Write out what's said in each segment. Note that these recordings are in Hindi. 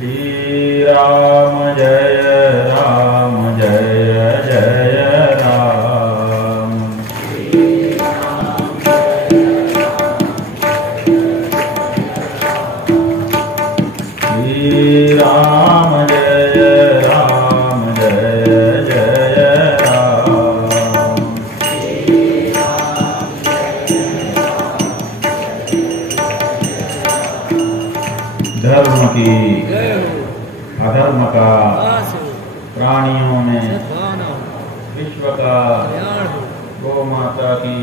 श्री राम जय जय राम। श्री राम जय जय राम। धर्म की अधर्म का प्राणियों में विश्व का गौ माता की,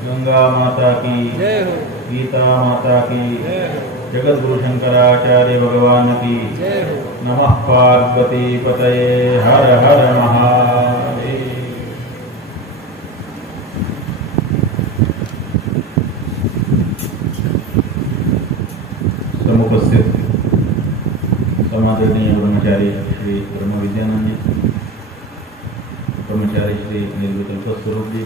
गंगा माता की, गीता माता की, जगत गुरु शंकराचार्य भगवान की। नमः पार्वती पतये। हर हर महादेव। समुपस्थित समादरणीय ब्रह्मचारी श्री ब्रह्म विद्यानंद जी, ब्रह्मचारी श्री निर्विकल्प स्वरूप जी,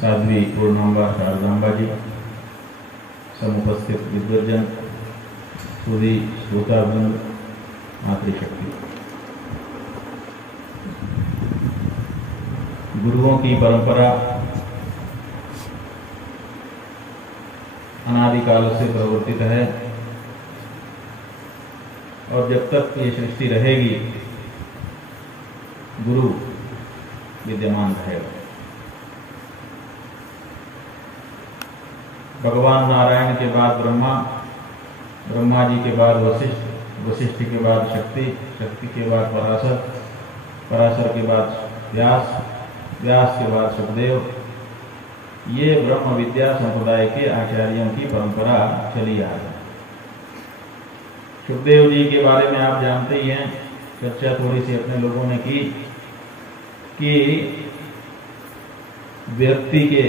साध्वी पूर्णांबा शारदांबा जी, समुपस्थित विद्वजन, सुधी श्रोतावृंद, मातृशक्ति। गुरुओं की परंपरा अनादिकाल से प्रवर्तित है और जब तक ये सृष्टि रहेगी गुरु विद्यमान रहेगा। भगवान नारायण के बाद ब्रह्मा, ब्रह्मा जी के बाद वशिष्ठ, वशिष्ठ के बाद शक्ति, शक्ति के बाद पराशर, पराशर के बाद व्यास, व्यास के बाद सुखदेव। ये ब्रह्म विद्या संप्रदाय के आचार्यों की परंपरा चली आ रही। सुखदेव जी के बारे में आप जानते ही हैं, चर्चा थोड़ी सी अपने लोगों ने की कि व्यक्ति के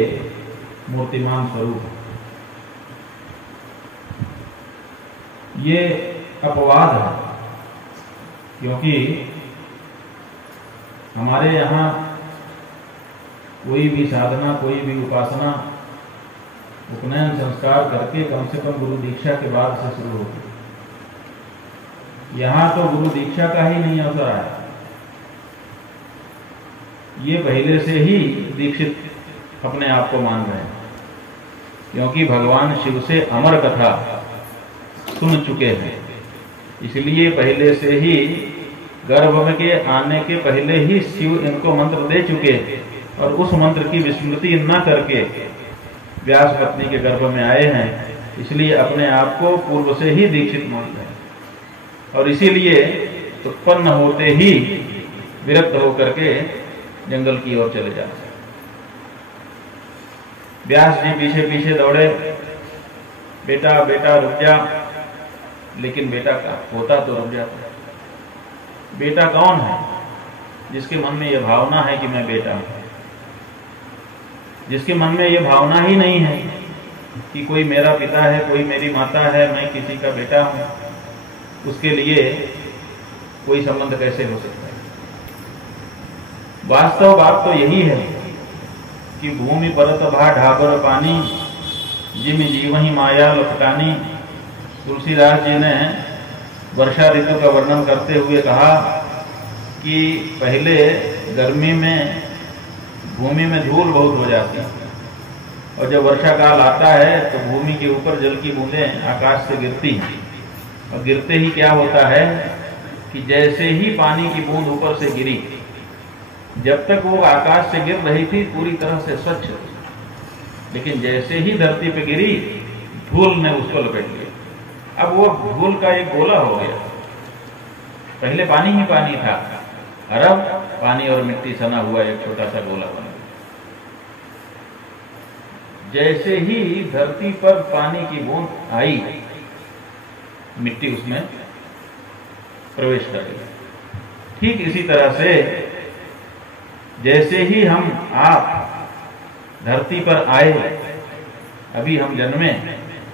मूर्तिमान स्वरूप, ये अपवाद है, क्योंकि हमारे यहाँ कोई भी साधना, कोई भी उपासना उपनयन संस्कार करके कम से कम गुरु दीक्षा के बाद से शुरू होती है। यहाँ तो गुरु दीक्षा का ही नहीं अवसर है, ये पहले से ही दीक्षित अपने आप को मान रहे हैं, क्योंकि भगवान शिव से अमर कथा सुन चुके हैं। इसलिए पहले से ही गर्भ के आने के पहले ही शिव इनको मंत्र दे चुके और उस मंत्र की विस्मृति न करके व्यास पत्नी के गर्भ में आए हैं। इसलिए अपने आप को पूर्व से ही दीक्षित मानते हैं और इसीलिए उत्पन्न होते ही विरक्त होकर के जंगल की ओर चले जाते हैं। व्यास जी पीछे पीछे दौड़े, बेटा बेटा रुक जा, लेकिन बेटा का होता तो रुक जाता। बेटा कौन है? जिसके मन में यह भावना है कि मैं बेटा हूं, जिसके मन में यह भावना ही नहीं है कि कोई मेरा पिता है, कोई मेरी माता है, मैं किसी का बेटा हूं, उसके लिए कोई संबंध कैसे हो सकता है? वास्तव बात तो यही है कि भूमि परत भा ढाबर पानी, जिम जीवहि माया लपटानी। तुलसीदास जी ने वर्षा ऋतु का वर्णन करते हुए कहा कि पहले गर्मी में भूमि में धूल बहुत हो जाती है और जब वर्षा काल आता है तो भूमि के ऊपर जल की बूंदें आकाश से गिरती हैं और गिरते ही क्या होता है कि जैसे ही पानी की बूंद ऊपर से गिरी, जब तक वो आकाश से गिर रही थी पूरी तरह से स्वच्छ, लेकिन जैसे ही धरती पे गिरी धूल ने उसको लपेट लिया। अब वो धूल का एक गोला हो गया। पहले पानी ही पानी था और अब पानी और मिट्टी सना हुआ एक छोटा सा गोला बना। जैसे ही धरती पर पानी की बूंद आई, मिट्टी उसमें प्रवेश कर गई। ठीक इसी तरह से जैसे ही हम आप धरती पर आए, अभी हम जन्मे,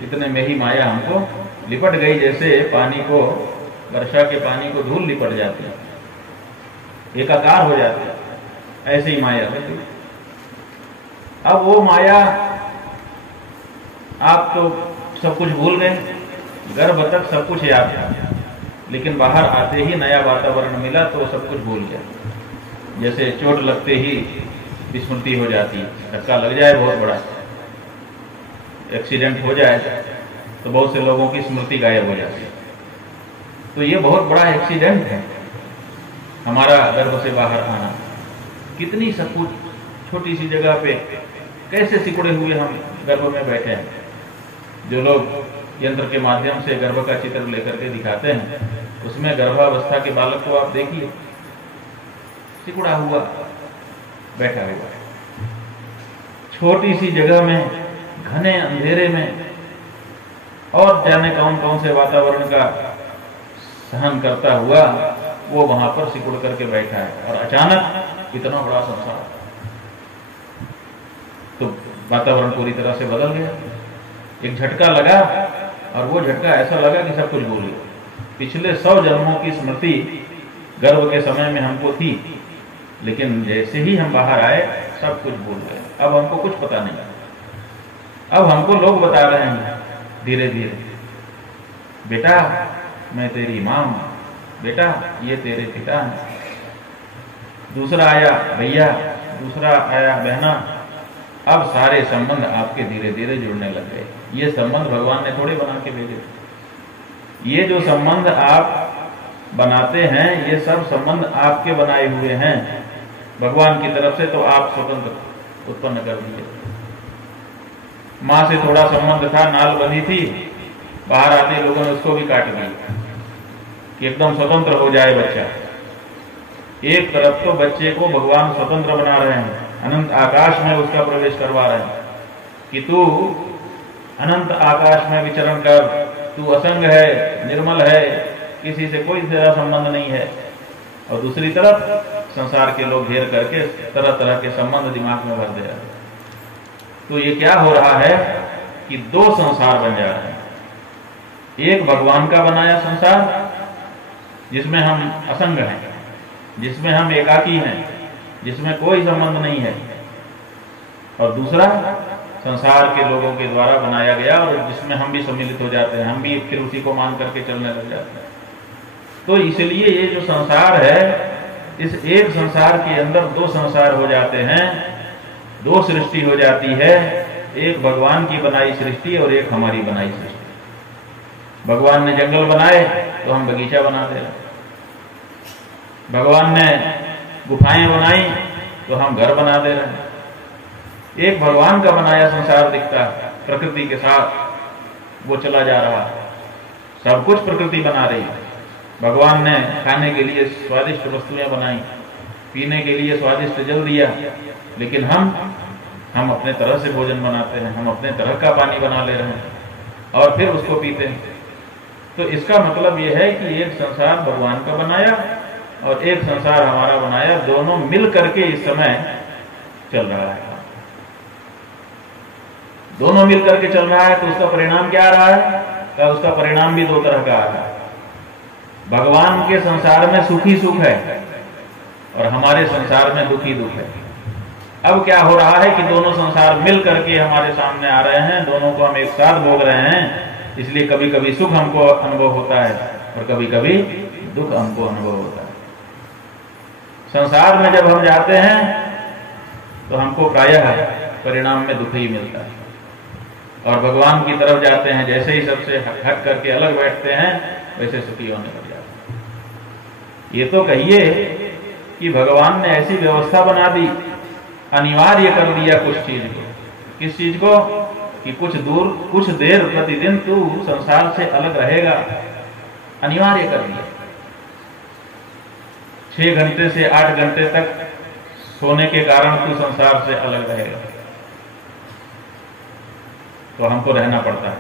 इतने में ही माया हमको लिपट गई। जैसे पानी को, वर्षा के पानी को धूल लिपट जाती है, एकाकार हो जाती है, ऐसे ही माया है। अब वो माया, आप तो सब कुछ भूल गए, गर्भ तक सब कुछ याद था, लेकिन बाहर आते ही नया वातावरण मिला तो सब कुछ भूल गया। जैसे चोट लगते ही विस्मृति हो जाती है, धक्का लग जाए बहुत बड़ा, एक्सीडेंट हो जाए तो बहुत से लोगों की स्मृति गायब हो जाती है। तो ये बहुत बड़ा एक्सीडेंट है हमारा गर्भ से बाहर आना। कितनी सब कुछ छोटी सी जगह पे कैसे सिकुड़े हुए हम गर्भ में बैठे हैं। जो लोग यंत्र के माध्यम से गर्भ का चित्र लेकर के दिखाते हैं, उसमें गर्भावस्था के बालक को आप देखिए, सिकुड़ा हुआ बैठा हुआ है, छोटी सी जगह में, घने अंधेरे में, और जाने कौन कौन से वातावरण का सहन करता हुआ वो वहां पर सिकुड़ करके बैठा है। और अचानक इतना बड़ा संसार, तो वातावरण पूरी तरह से बदल गया। एक झटका लगा और वो झटका ऐसा लगा कि सब कुछ भूल गया। पिछले 100 जन्मों की स्मृति गर्भ के समय में हमको थी, लेकिन जैसे ही हम बाहर आए सब कुछ भूल गए। अब हमको कुछ पता नहीं। अब हमको लोग बता रहे हैं धीरे धीरे, बेटा मैं तेरी मां हूं, बेटा ये तेरे पिता हैं। दूसरा आया भैया, दूसरा आया बहना। अब सारे संबंध आपके धीरे धीरे जुड़ने लग गए। ये संबंध भगवान ने थोड़े बना के भेजे। ये जो संबंध आप बनाते हैं, ये सब संबंध आपके बनाए हुए हैं भगवान की तरफ से। तो आप स्वतंत्र उत्पन्न कर दिए। मां से थोड़ा संबंध था, नाल बंधी थी, बाहर आते लोगों ने उसको भी काट दिया कि एकदम स्वतंत्र हो जाए बच्चा। एक तरफ तो बच्चे को भगवान स्वतंत्र बना रहे हैं, अनंत आकाश में उसका प्रवेश करवा रहे हैं कि तू अनंत आकाश में विचरण कर, तू असंग है, निर्मल है, किसी से कोई तेरा संबंध नहीं है। और दूसरी तरफ संसार के लोग घेर करके तरह तरह के संबंध दिमाग में भर दे रहे हैं। तो ये क्या हो रहा है कि 2 संसार बन जा रहे हैं। एक भगवान का बनाया संसार जिसमें हम असंग हैं, जिसमें हम एकाकी हैं, जिसमें कोई संबंध नहीं है। और दूसरा संसार के लोगों के द्वारा बनाया गया और जिसमें हम भी सम्मिलित हो जाते हैं, हम भी फिर उसी को मान करके चलने लग जाते हैं। तो इसलिए ये जो संसार है, इस एक संसार के अंदर 2 संसार हो जाते हैं, 2 सृष्टि हो जाती है। एक भगवान की बनाई सृष्टि और एक हमारी बनाई सृष्टि। भगवान ने जंगल बनाए तो हम बगीचा बना दे रहे हैं। भगवान ने गुफाएं बनाई तो हम घर बना दे रहे हैं। एक भगवान का बनाया संसार दिखता है, प्रकृति के साथ वो चला जा रहा है। सब कुछ प्रकृति बना रही है। भगवान ने खाने के लिए स्वादिष्ट वस्तुएं बनाई, पीने के लिए स्वादिष्ट जल दिया, लेकिन हम अपने तरह से भोजन बनाते हैं, हम अपने तरह का पानी बना ले रहे हैं और फिर उसको पीते हैं। तो इसका मतलब यह है कि एक संसार भगवान का बनाया और एक संसार हमारा बनाया, दोनों मिल करके इस समय चल रहा है। दोनों मिल करके चल रहा है तो उसका परिणाम क्या आ रहा है? तो उसका परिणाम भी 2 तरह का आ रहा है। भगवान के संसार में सुखी सुख है और हमारे संसार में दुखी दुख है। अब क्या हो रहा है कि दोनों संसार मिल करके हमारे सामने आ रहे हैं, दोनों को हम एक साथ भोग रहे हैं। इसलिए कभी कभी सुख हमको अनुभव होता है और कभी कभी दुख हमको अनुभव होता है। संसार में जब हम जाते हैं तो हमको प्रायः परिणाम में दुख ही मिलता है, और भगवान की तरफ जाते हैं, जैसे ही सबसे हट करके अलग बैठते हैं वैसे सुखी होने लग जाते हैं। ये तो कहिए कि भगवान ने ऐसी व्यवस्था बना दी, अनिवार्य कर दिया कुछ चीज को। किस चीज को? कि कुछ देर प्रतिदिन तू संसार से अलग रहेगा, अनिवार्य कर दिया। 6 घंटे से 8 घंटे तक सोने के कारण तू संसार से अलग रहेगा, तो हमको रहना पड़ता है।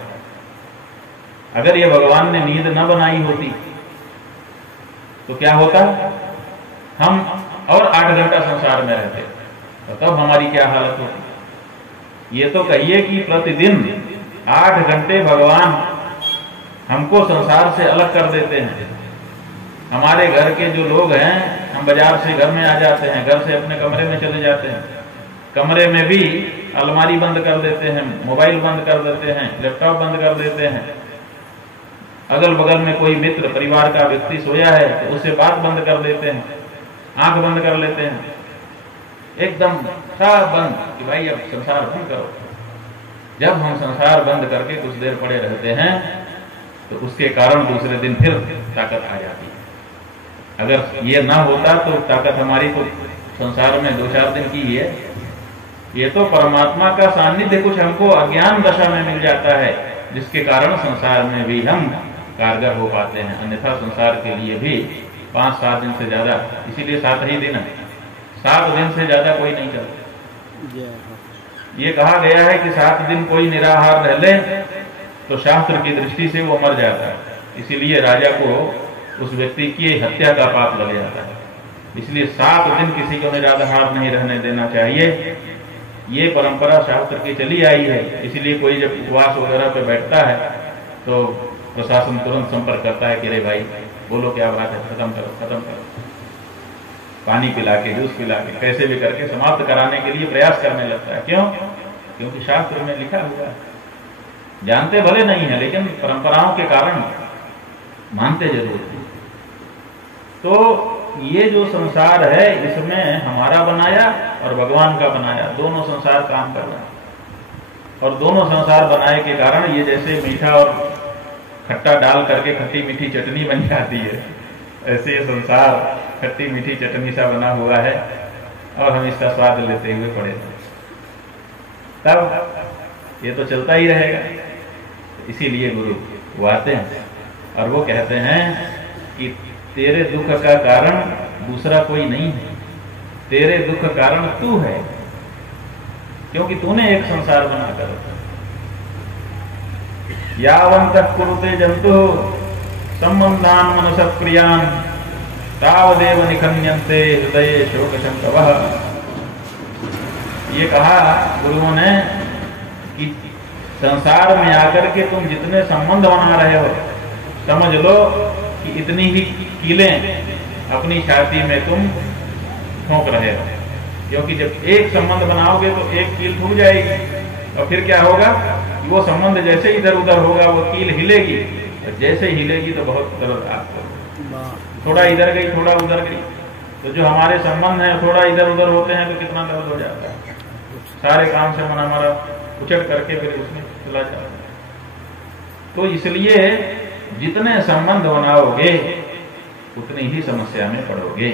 अगर ये भगवान ने नींद न बनाई होती तो क्या होता? हम और 8 घंटा संसार में रहते, तो तब हमारी क्या हालत होती? ये तो कहिए कि प्रतिदिन 8 घंटे भगवान हमको संसार से अलग कर देते हैं। हमारे घर के जो लोग हैं, हम बाजार से घर में आ जाते हैं, घर से अपने कमरे में चले जाते हैं, कमरे में भी अलमारी बंद कर देते हैं, मोबाइल बंद कर देते हैं, लैपटॉप बंद कर देते हैं, अगल बगल में कोई मित्र परिवार का व्यक्ति सोया है तो उससे बात बंद कर देते हैं, आंख बंद कर लेते हैं, एकदम सब बंद कि भाई अब संसार बंद करो। जब हम संसार बंद करके कुछ देर पड़े रहते हैं तो उसके कारण दूसरे दिन फिर ताकत आ जाती है। अगर ये ना होता तो ताकत हमारी तो संसार में 2-4 दिन की ही है। ये तो परमात्मा का सानिध्य कुछ हमको अज्ञान दशा में मिल जाता है, जिसके कारण संसार में भी हम कारगर हो पाते हैं। अन्यथा संसार के लिए भी 5-7 दिन से ज्यादा, इसीलिए 7 ही दिन है, 7 दिन से ज्यादा कोई नहीं चलता। ये कहा गया है कि 7 दिन कोई निराहार रह ले तो शास्त्र की दृष्टि से वो मर जाता है, इसीलिए राजा को उस व्यक्ति की हत्या का पाप लग जाता है। इसलिए 7 दिन किसी को निराहार नहीं रहने देना चाहिए। ये परंपरा शास्त्र की चली आई है, इसलिए कोई जब उपवास वगैरह पे बैठता है तो प्रशासन तुरंत संपर्क करता है कि अरे भाई बोलो क्या बात है, खत्म करो खत्म करो, पानी पिला के जूस पिला के कैसे भी करके समाप्त कराने के लिए प्रयास करने लगता है। क्यों? क्योंकि शास्त्र में लिखा हुआ है। जानते भले नहीं है लेकिन परंपराओं के कारण मानते जरूर हैं। तो ये जो संसार है इसमें हमारा बनाया और भगवान का बनाया, दोनों संसार काम कर रहे हैं। और दोनों संसार बनाए के कारण ये जैसे मीठा और खट्टा डाल करके खट्टी मीठी चटनी बन जाती है, ऐसे ये संसार खट्टी मीठी चटनी सा बना हुआ है और हम इसका स्वाद लेते हुए पड़े थे। तब ये तो चलता ही रहेगा। इसीलिए गुरु वो आते हैं और वो कहते हैं कि तेरे दुख का कारण दूसरा कोई नहीं है, तेरे दुख का कारण तू है, क्योंकि तूने एक संसार बनाकर रखा। यावन्तः कुरुते जंतु संबंधान मनुष्य प्रियान तावदेव निखन्यन्ते हृदये शोक शंकवः। ये कहा गुरुओं ने कि संसार में आकर के तुम जितने संबंध बना रहे हो, समझ लो कि इतनी ही कीलें अपनी छाती में तुम ठोक रहे हो। क्योंकि जब एक संबंध बनाओगे तो एक कील ठुक जाएगी और फिर क्या होगा, वो संबंध जैसे इधर उधर होगा वो कील हिलेगी, और जैसे हिलेगी तो बहुत दर्द आपको, थोड़ा इधर गई थोड़ा उधर गई। तो जो हमारे संबंध हैं थोड़ा इधर उधर होते हैं तो कितना दर्द हो जाता है। सारे काम से मन हमारा उचट करके फिर उसमें चला जाता है। तो इसलिए जितने संबंध बनाओगे उतनी ही समस्या में पड़ोगे।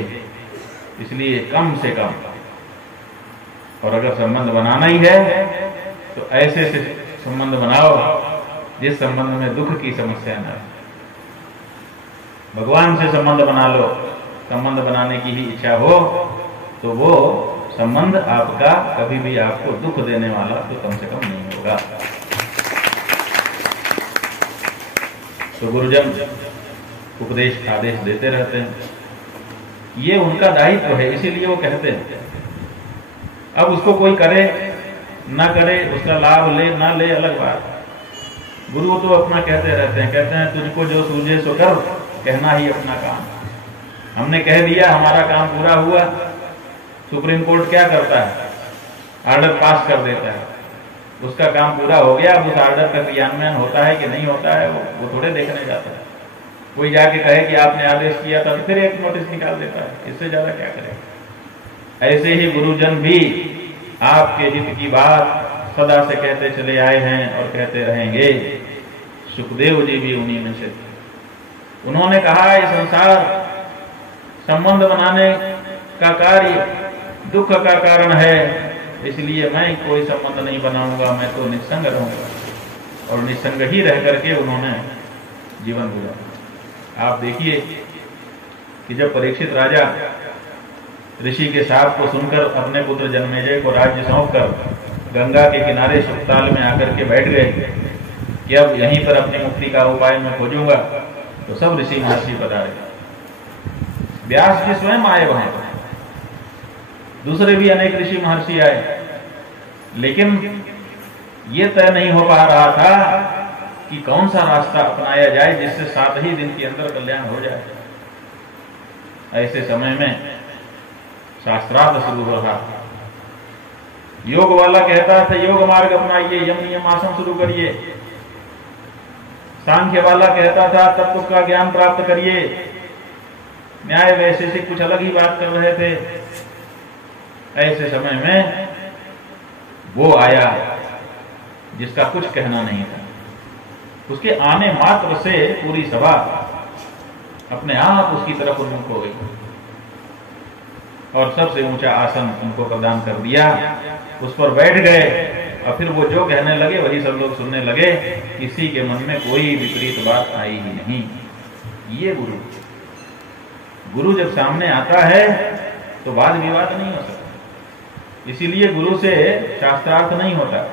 इसलिए कम से कम, और अगर संबंध बनाना ही है तो ऐसे से संबंध बनाओ जिस संबंध में दुख की समस्या न हो। भगवान से संबंध बना लो, संबंध बनाने की ही इच्छा हो तो वो संबंध आपका कभी भी आपको दुख देने वाला तो कम से कम नहीं होगा। तो गुरुजन उपदेश आदेश देते रहते हैं, ये उनका दायित्व है, इसीलिए वो कहते हैं। अब उसको कोई करे ना करे, उसका लाभ ले ना ले अलग बात। गुरु तो अपना कहते रहते हैं, कहते हैं तुझको जो सूझे सो कर, कहना ही अपना काम। हमने कह दिया, हमारा काम पूरा हुआ। सुप्रीम कोर्ट क्या करता है, ऑर्डर पास कर देता है, उसका काम पूरा हो गया। अब उस ऑर्डर का क्रियान्वयन होता है कि नहीं होता है वो थोड़े देखने जाता है। कोई जाके कहे कि आपने आदेश किया था तो फिर एक नोटिस निकाल देता है, इससे ज्यादा क्या करेगा। ऐसे ही गुरुजन भी आपके हित की बात सदा से कहते चले आए हैं और कहते रहेंगे। सुखदेव जी भी उन्हीं में से। उन्होंने कहा ये संसार संबंध बनाने का कार्य दुख का कारण है, इसलिए मैं कोई संबंध नहीं बनाऊंगा, मैं तो निस्संग रहूंगा। और निस्संग ही रह करके उन्होंने जीवन गुजारा। आप देखिए कि जब परीक्षित राजा ऋषि के शाप को सुनकर अपने पुत्र जन्मेजय को राज्य सौंपकर गंगा के किनारे सुखताल में आकर के बैठ गए कि अब यहीं पर अपनी मुक्ति का उपाय मैं खोजूंगा, तो सब ऋषि महर्षि पधारे। व्यास जी स्वयं आए वहां पर, दूसरे भी अनेक ऋषि महर्षि आए, लेकिन ये तय नहीं हो पा रहा था कि कौन सा रास्ता अपनाया जाए जिससे 7 ही दिन के अंदर कल्याण हो जाए। ऐसे समय में शास्त्रार्थ शुरू हो रहा। योग वाला कहता था योग मार्ग अपनाइए, यम नियम आसन शुरू करिए। सांख्य वाला कहता था तत्व का ज्ञान प्राप्त करिए, न्याय वैशेषिक कुछ अलग ही बात कर रहे थे। ऐसे समय में वो आया जिसका कुछ कहना नहीं था। उसके आने मात्र से पूरी सभा अपने आप उसकी तरफ उन्मुख हो गई और सबसे ऊंचा आसन उनको प्रदान कर दिया। उस पर बैठ गए और फिर वो जो कहने लगे वही सब लोग सुनने लगे। किसी के मन में कोई विपरीत बात आई ही नहीं। ये गुरु जब सामने आता है तो वाद विवाद नहीं हो सकता। इसीलिए गुरु से शास्त्रार्थ नहीं होता।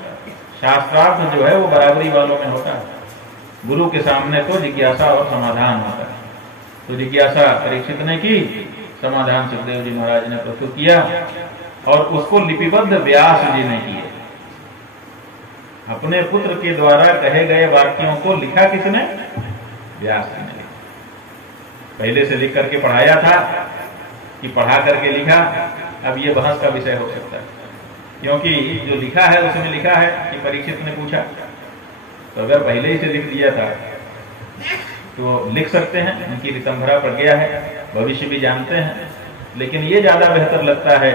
शास्त्रार्थ जो है वो बराबरी वालों में होता है। गुरु के सामने तो जिज्ञासा और समाधान होता है। तो जिज्ञासा परीक्षित ने की, समाधान सुखदेव जी महाराज ने प्रस्तुत किया और उसको लिपिबद्ध व्यास जी ने किए। अपने पुत्र के द्वारा कहे गए वाक्यों को लिखा किसने? व्यास जी ने लिखा। पहले से लिख करके पढ़ाया था कि पढ़ा करके लिखा, अब ये बहस का विषय हो सकता है, क्योंकि जो लिखा है उसमें लिखा है कि परीक्षित ने पूछा। तो अगर पहले ही से लिख दिया था तो लिख सकते हैं, उनकी रितंभरा प्रज्ञा है, भविष्य भी जानते हैं। लेकिन ये ज्यादा बेहतर लगता है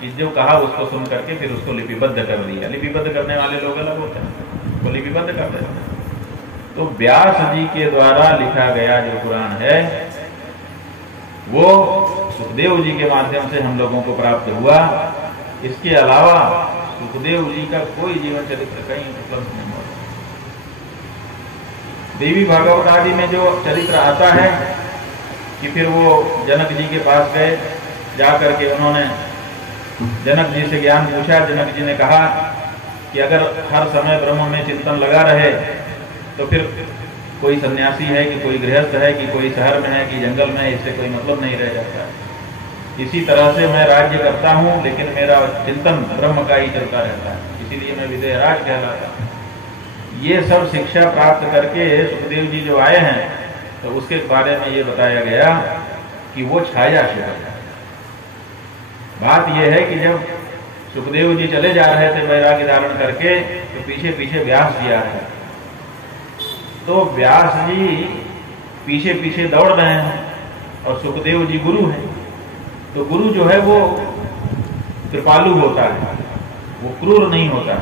कि जो कहा उसको सुन करके फिर उसको लिपिबद्ध कर दिया। लिपिबद्ध करने वाले लोग अलग होते हैं, वो लिपिबद्ध करते हैं। तो व्यास जी के द्वारा लिखा गया जो पुराण है वो सुखदेव जी के माध्यम से हम लोगों को प्राप्त हुआ। इसके अलावा सुखदेव जी का कोई जीवन चरित्र कहीं उपलब्ध नहीं होता। देवी भागवत आदि में जो चरित्र आता है कि फिर वो जनक जी के पास गए, जाकर के उन्होंने जनक जी से ज्ञान पूछा। जनक जी ने कहा कि अगर हर समय ब्रह्म में चिंतन लगा रहे तो फिर कोई सन्यासी है कि कोई गृहस्थ है कि कोई शहर में है कि जंगल में है, इससे कोई मतलब नहीं रह जाता। इसी तरह से मैं राज्य करता हूँ लेकिन मेरा चिंतन ब्रह्म का ही चलता रहता है, इसीलिए मैं विदेहराज कहलाता हूँ। ये सब शिक्षा प्राप्त करके सुखदेव जी जो आए हैं तो उसके बारे में ये बताया गया कि वो छाया है। बात यह है कि जब सुखदेव जी चले जा रहे थे वैराग्य धारण करके तो पीछे पीछे व्यास जी आ रहे। तो व्यास जी पीछे पीछे दौड़ रहे हैं और सुखदेव जी गुरु हैं। तो गुरु जो है वो कृपालु होता है, वो क्रूर नहीं होता।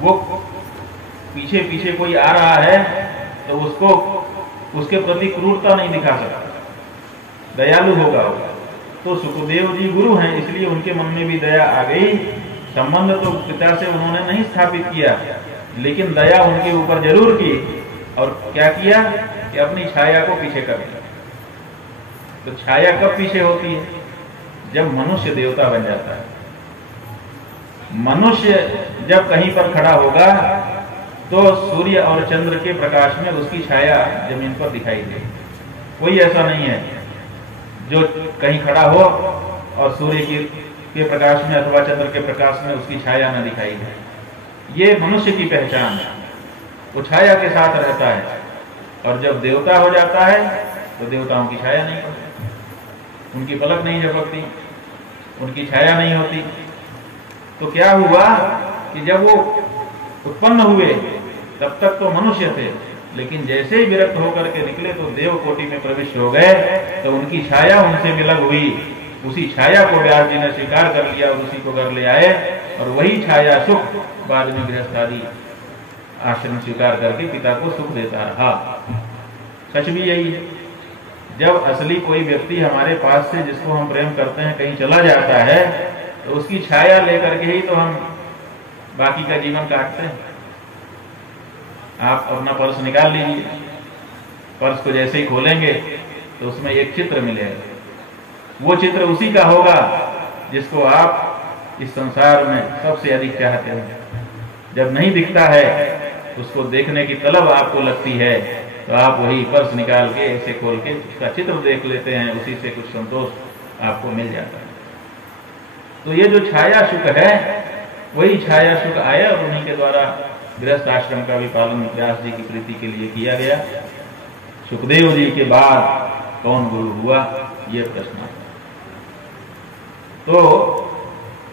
वो पीछे पीछे कोई आ रहा है तो उसको उसके प्रति क्रूरता नहीं दिखा सकता, दयालु होगा वो। तो सुखदेव जी गुरु हैं इसलिए उनके मन में भी दया आ गई। संबंध तो पिता से उन्होंने नहीं स्थापित किया लेकिन दया उनके ऊपर जरूर की। और क्या किया कि अपनी छाया को पीछे कर दिया। तो छाया कब पीछे होती है? जब मनुष्य देवता बन जाता है। मनुष्य जब कहीं पर खड़ा होगा तो सूर्य और चंद्र के प्रकाश में उसकी छाया जमीन पर दिखाई दे। कोई ऐसा नहीं है जो कहीं खड़ा हो और सूर्य के प्रकाश में अथवा चंद्र के प्रकाश में उसकी छाया न दिखाई दे। ये मनुष्य की पहचान है, वो छाया के साथ रहता है। और जब देवता हो जाता है तो देवताओं की छाया नहीं होती, उनकी पलक नहीं झपकती, उनकी छाया नहीं होती। तो क्या हुआ कि जब वो उत्पन्न हुए तब तक तो मनुष्य थे, लेकिन जैसे ही विरक्त होकर के निकले तो देव कोटि में प्रविष्ट हो गए। तो उनकी छाया उनसे विलग हुई। उसी छाया को व्यास जी ने स्वीकार कर लिया और उसी को घर ले आए। और वही छाया सुख बाद में गृहस्थ आदि आश्रम स्वीकार करके पिता को सुख देता रहा। सच भी यही है। जब असली कोई व्यक्ति हमारे पास से जिसको हम प्रेम करते हैं कहीं चला जाता है तो उसकी छाया लेकर के ही तो हम बाकी का जीवन काटते हैं। आप अपना पर्स निकाल लीजिए, पर्स को जैसे ही खोलेंगे तो उसमें एक चित्र मिलेगा। वो चित्र उसी का होगा जिसको आप इस संसार में सबसे अधिक चाहते हैं। जब नहीं दिखता है उसको देखने की तलब आपको लगती है तो आप वही पर्स निकाल के ऐसे खोल के उसका चित्र देख लेते हैं, उसी से कुछ संतोष आपको मिल जाता है। तो ये जो छाया सुख है वही छाया सुख आया और उन्हीं के द्वारा गृहस्थ आश्रम का भी पालन व्यास जी की प्रीति के लिए किया गया। सुखदेव जी के बाद कौन गुरु हुआ ये प्रश्न। तो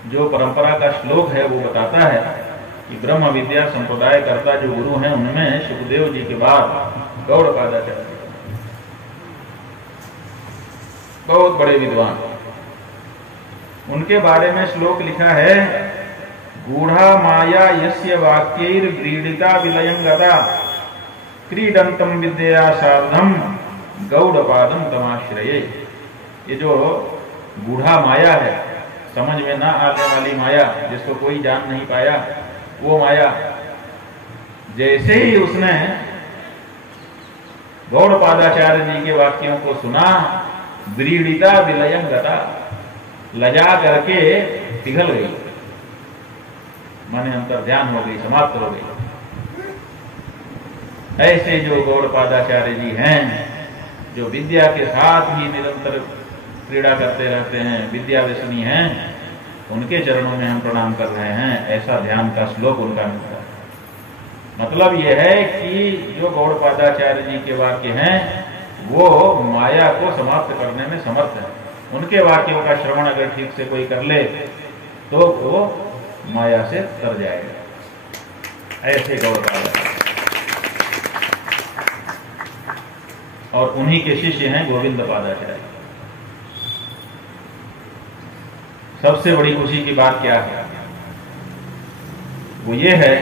जो परंपरा का श्लोक है वो बताता है कि ब्रह्म विद्या संप्रदाय कर्ता जो गुरु हैं उनमें सुखदेव जी के बाद गौड़पादाचार्य बहुत बड़े विद्वान। उनके बारे में श्लोक लिखा है, गूढ़ा माया यस्य वाक्यैर व्रीडिता विलयं गता क्रीडंतम विद्या साधम गौड़पादम तमाश्रये। ये जो गूढ़ा माया है, समझ में ना आने वाली माया, जिसको कोई जान नहीं पाया, वो माया, जैसे ही उसने गौड़पादाचार्य जी के वाक्यों को सुना, व्रीडिता विलयं गता, लजा करके पिघल गई, माने अंतर ध्यान हो गई, समाप्त हो गई। ऐसे जो गौड़पादाचार्य जी हैं, जो विद्या के साथ ही निरंतर क्रीड़ा करते रहते हैं, विद्या व्यसनी हैं, उनके चरणों में हम प्रणाम कर रहे हैं। ऐसा ध्यान का श्लोक उनका मिलता है। मतलब यह है कि जो गौड़पादाचार्य जी के वाक्य हैं वो माया को समाप्त करने में समर्थ है। उनके वाक्यों का श्रवण अगर ठीक से कोई कर ले तो वो माया से तर जाएगा। ऐसे गौड़पादाचार्य, और उन्हीं के शिष्य हैं गोविंद पादाचार्य। सबसे बड़ी खुशी की बात क्या है? वो ये है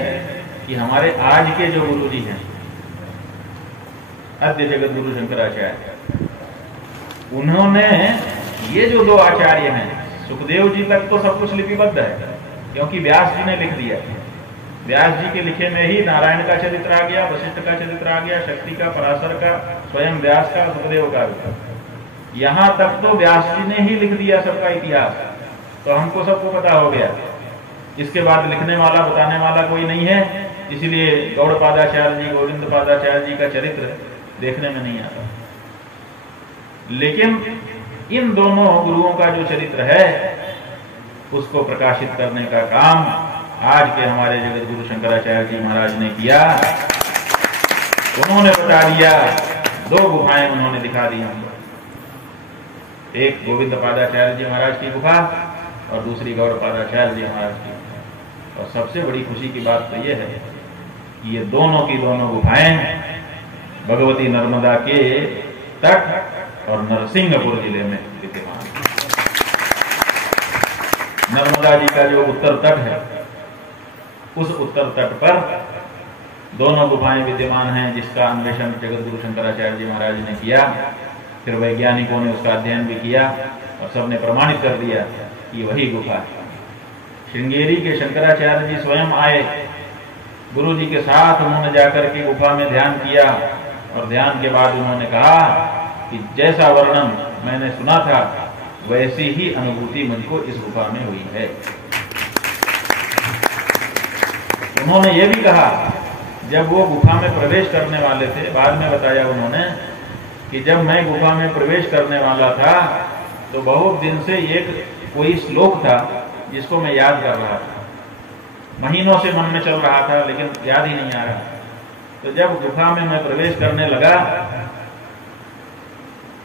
कि हमारे आज के जो गुरु जी हैं, आद्य जगत गुरु शंकराचार्य, उन्होंने ये जो दो आचार्य हैं, सुखदेव जी तक तो सब कुछ लिपिबद्ध है, क्योंकि व्यास जी ने लिख दिया। व्यास जी के लिखे में ही नारायण का चरित्र आ गया, वशिष्ठ का चरित्र आ गया, शक्ति का, पराशर का, स्वयं व्यास का, सुखदेव का। यहां तक तो व्यास जी ने ही लिख दिया सबका इतिहास, तो हमको सबको पता हो गया। इसके बाद लिखने वाला, बताने वाला कोई नहीं है, इसलिए गौड़पादाचार्य जी, गोविंद पादाचार्य जी का चरित्र देखने में नहीं आता। लेकिन इन दोनों गुरुओं का जो चरित्र है उसको प्रकाशित करने का काम आज के हमारे जगत गुरु शंकराचार्य जी महाराज ने किया। उन्होंने बता दिया, दो गुफाएं उन्होंने दिखा दी हमको, एक गोविंद पादाचार्य जी महाराज की गुफा और दूसरी गौड़पादाचार्य जी महाराज की गुफा। और सबसे बड़ी खुशी की बात तो यह है कि ये दोनों की दोनों गुफाएं भगवती नर्मदा के तट और नरसिंहपुर जिले में विद्यमान। नर्मदा जी का जो उत्तर तट है, उस उत्तर तट पर दोनों गुफाएं विद्यमान हैं, जिसका अन्वेषण जगत गुरु शंकराचार्य जी महाराज ने किया। फिर वैज्ञानिकों ने उसका अध्ययन भी किया और सबने प्रमाणित कर दिया कि वही गुफा है। श्रृंगेरी के शंकराचार्य जी स्वयं आए, गुरु जी के साथ उन्होंने जाकर के गुफा में ध्यान किया और ध्यान के बाद उन्होंने कहा कि जैसा वर्णन मैंने सुना था वैसी ही अनुभूति मुझको इस गुफा में हुई है। उन्होंने ये भी कहा, जब वो गुफा में प्रवेश करने वाले थे, बाद में बताया उन्होंने कि जब मैं गुफा में प्रवेश करने वाला था तो बहुत दिन से एक कोई श्लोक था जिसको मैं याद कर रहा था, महीनों से मन में चल रहा था लेकिन याद ही नहीं आ रहा। तो जब गुफा में मैं प्रवेश करने लगा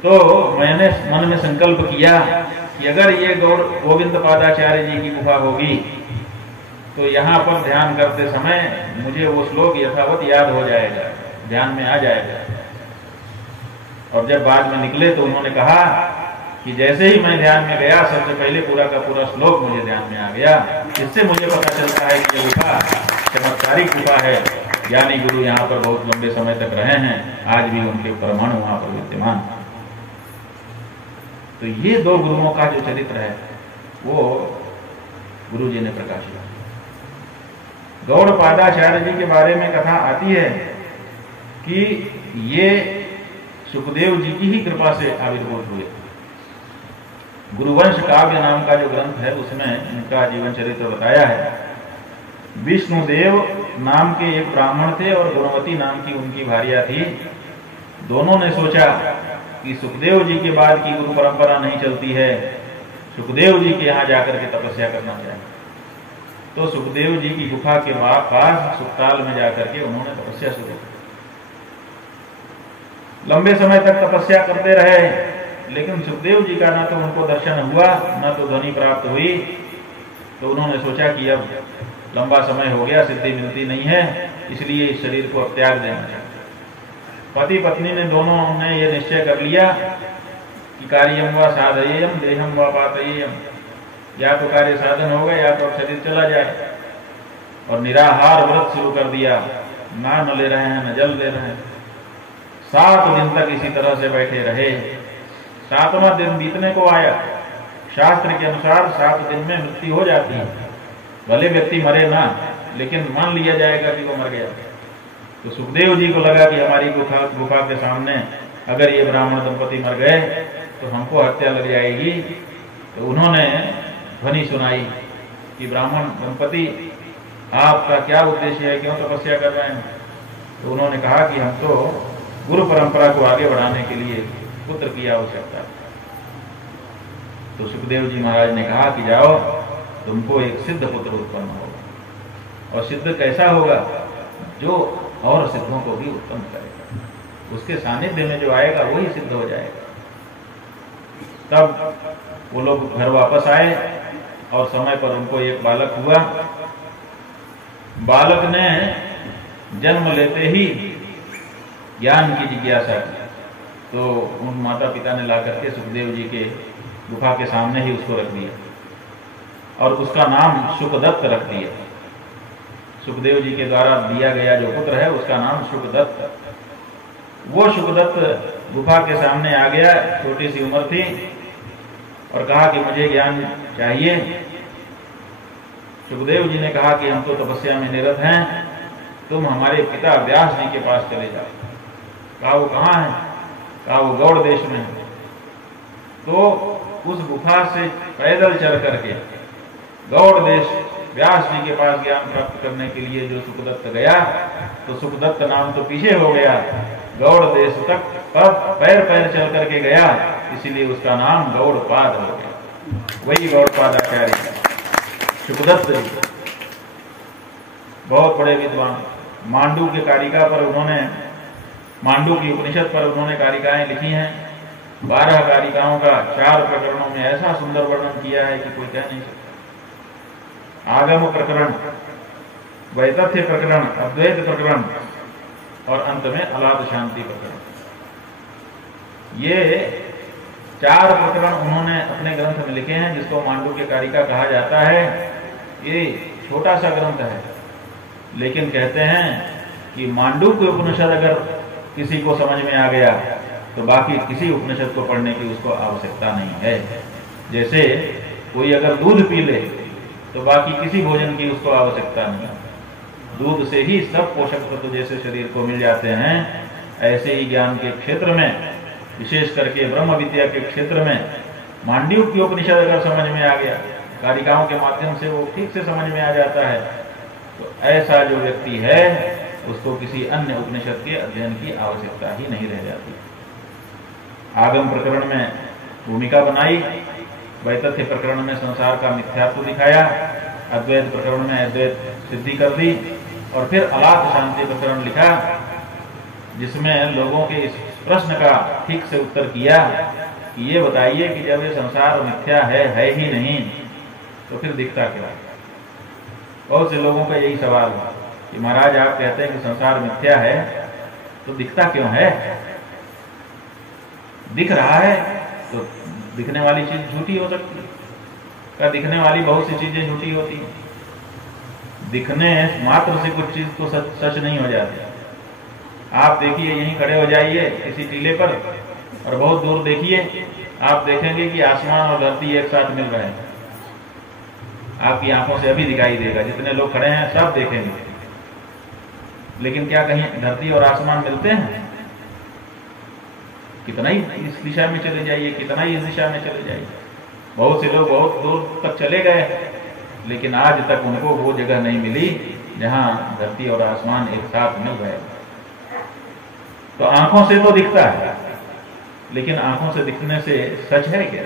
तो मैंने मन में संकल्प किया कि अगर ये गोविंद पादाचार्य जी की गुफा होगी तो यहाँ पर ध्यान करते समय मुझे वो श्लोक यथावत याद हो जाएगा, ध्यान में आ जाएगा। और जब बाद में निकले तो उन्होंने कहा कि जैसे ही मैं ध्यान में गया, सबसे पहले पूरा का पूरा श्लोक मुझे ध्यान में आ गया। इससे मुझे पता चलता है कि ये गुफा चमत्कारिक गुफा है। ज्ञानी गुरु यहाँ पर बहुत लंबे समय तक रहे हैं, आज भी उनके परमाणु वहां पर विद्यमान। तो ये दो गुरुओं का जो चरित्र है वो गुरु जी ने प्रकाशित। गौड़पादाचार्य जी के बारे में कथा आती है कि ये सुखदेव जी की ही कृपा से आविर्भूत हुए। गुरुवंश काव्य नाम का जो ग्रंथ है उसमें इनका जीवन चरित्र बताया है। विष्णुदेव नाम के एक ब्राह्मण थे और गुणवती नाम की उनकी भार्या थी। दोनों ने सोचा कि सुखदेव जी के बाद की गुरु परंपरा नहीं चलती है, सुखदेव जी के यहाँ जाकर के तपस्या करना चाहिए। तो सुखदेव जी की गुफा के पास सुखताल में जाकर के उन्होंने तपस्या शुरू की। लंबे समय तक तपस्या करते रहे, लेकिन सुखदेव जी का ना तो उनको दर्शन हुआ, ना तो ध्वनि प्राप्त हुई। तो उन्होंने सोचा कि अब लंबा समय हो गया, सिद्धि मिलती नहीं है, इसलिए इस शरीर को अब त्याग देना चाहिए। पति पत्नी ने दोनों ने ये निश्चय कर लिया कि कार्यम व साधयेयम देहम व पातयेयम, या तो कार्य साधन होगा या तो अब शरीर चला जाए। और निराहार व्रत शुरू कर दिया, ना न ले रहे हैं न जल ले रहे हैं। 7 दिन तक इसी तरह से बैठे रहे। 7वां दिन बीतने को आया। शास्त्र के अनुसार 7 दिन में मृत्यु हो जाती है, भले व्यक्ति मरे ना, लेकिन मान लिया जाएगा कि वो मर गया। तो सुखदेव जी को लगा कि हमारी गुफा के सामने अगर ये ब्राह्मण दंपति मर गए तो हमको हत्या लग जाएगी। तो उन्होंने ध्वनि सुनाई कि ब्राह्मण दंपति, आपका क्या उद्देश्य है, क्यों तपस्या कर रहे हैं? तो उन्होंने कहा कि हम तो गुरु परंपरा को आगे बढ़ाने के लिए पुत्र की आवश्यकता है। तो सुखदेव जी महाराज ने कहा कि जाओ, तुमको एक सिद्ध पुत्र उत्पन्न होगा। और सिद्ध कैसा होगा? जो और सिद्धों को भी उत्पन्न करेगा, उसके सानिध्य में जो आएगा वही सिद्ध हो जाएगा। तब वो लोग घर वापस आए और समय पर उनको एक बालक हुआ। बालक ने जन्म लेते ही ज्ञान की जिज्ञासा की, तो उन माता पिता ने ला करके सुखदेव जी के गुफा के सामने ही उसको रख दिया और उसका नाम शुकदत्त रख दिया। सुखदेव जी के द्वारा दिया गया जो पुत्र है उसका नाम शुकदत्त। वो शुकदत्त गुफा के सामने आ गया, छोटी सी उम्र थी, और कहा कि मुझे ज्ञान चाहिए। सुखदेव जी ने कहा कि हम तो तपस्या में निरत हैं, तुम हमारे पिता व्यास जी के पास चले जाओ। कहा वो कहाँ है? कहा वो गौड़ देश में है। तो उस गुफा से पैदल चल करके गौड़ देश व्यास जी के पास ज्ञान प्राप्त करने के लिए जो सुखदत्त गया, तो सुखदत्त नाम तो पीछे हो गया, गौड़ देश तक पैर चल करके गया, इसीलिए उसका नाम गौड़पाद हो गया। वही गौड़पादाचार्य सुखदत्त जी बहुत बड़े विद्वान। मांडू के कारिका पर उन्होंने, मांडू की उपनिषद पर उन्होंने कारिकाएं लिखी हैं। 12 कारिकाओं का 4 प्रकरणों में ऐसा सुंदर वर्णन किया है कि कोई कह नहीं सकता। आगम प्रकरण, वैतथ्य प्रकरण, अद्वैत प्रकरण और अंत में अलाद शांति प्रकरण। ये 4 प्रकरण उन्होंने अपने ग्रंथ में लिखे हैं, जिसको मांडू के कारिका कहा जाता है। ये छोटा सा ग्रंथ है, लेकिन कहते हैं कि मांडू के उपनिषद अगर किसी को समझ में आ गया तो बाकी किसी उपनिषद को पढ़ने की उसको आवश्यकता नहीं है। जैसे कोई अगर दूध पी ले तो बाकी किसी भोजन की उसको आवश्यकता नहीं। दूध से ही सब पोषक तत्व जैसे शरीर को मिल जाते हैं, ऐसे ही ज्ञान के क्षेत्र में, विशेष करके ब्रह्म विद्या के क्षेत्र में मांडू की उपनिषद अगर समझ में आ गया, कारिकाओं के माध्यम से वो ठीक से समझ में आ जाता है, तो ऐसा जो व्यक्ति है उसको किसी अन्य उपनिषद के अध्ययन की आवश्यकता ही नहीं रह जाती। आगम प्रकरण में भूमिका बनाई, वैतथ्य प्रकरण में संसार का मिथ्यात्व दिखाया, अद्वैत प्रकरण में अद्वैत सिद्धि कर दी, और फिर अलाद शांति प्रकरण लिखा, जिसमें लोगों के इस प्रश्न का ठीक से उत्तर किया कि ये बताइए कि जब ये संसार मिथ्या है ही नहीं, तो फिर दिखता क्या? बहुत से लोगों का यही सवाल है कि महाराज आप कहते हैं कि संसार मिथ्या है, तो दिखता क्यों है? दिख रहा है तो दिखने वाली चीज झूठी हो सकती है क्या? दिखने वाली बहुत सी चीजें झूठी होती हैं। दिखने मात्र से कुछ चीज तो सच नहीं हो जाती। आप देखिए, यहीं खड़े हो जाइए किसी टीले पर और बहुत दूर देखिए, आप देखेंगे कि आसमान और धरती एक साथ मिल रहे हैं। आपकी आंखों से अभी दिखाई देगा, जितने लोग खड़े हैं सब देखेंगे, लेकिन क्या कहीं धरती और आसमान मिलते हैं? कितना ही इस दिशा में चले जाइए, कितना ही इस दिशा में चले जाइए, बहुत से लोग बहुत दूर तक चले गए, लेकिन आज तक उनको वो जगह नहीं मिली जहां धरती और आसमान एक साथ मिल रहे। तो आंखों से तो दिखता है, लेकिन आंखों से दिखने से सच है क्या?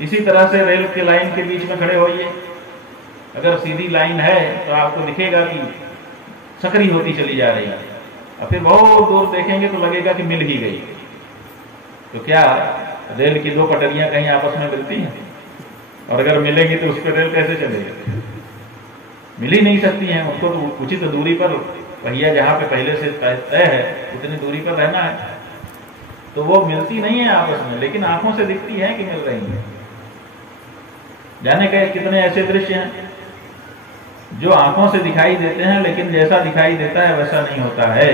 इसी तरह से रेल के लाइन के बीच में खड़े होइए, अगर सीधी लाइन है तो आपको दिखेगा कि सकरी होती चली जा रही है, और फिर बहुत दूर देखेंगे तो लगेगा कि मिल ही गई। तो क्या रेल की 2 पटरियां कहीं आपस में मिलती हैं? और अगर मिलेंगी तो उस पर रेल कैसे चलेगी? मिल ही नहीं सकती हैं। उनको तो उचित दूरी पर, पहिया जहां पे पहले से तय है उतनी दूरी पर रहना है, तो वो मिलती नहीं है आपस में, लेकिन आंखों से दिखती है कि मिल रही है। जाने का कितने ऐसे दृश्य हैं जो आंखों से दिखाई देते हैं, लेकिन जैसा दिखाई देता है वैसा नहीं होता है।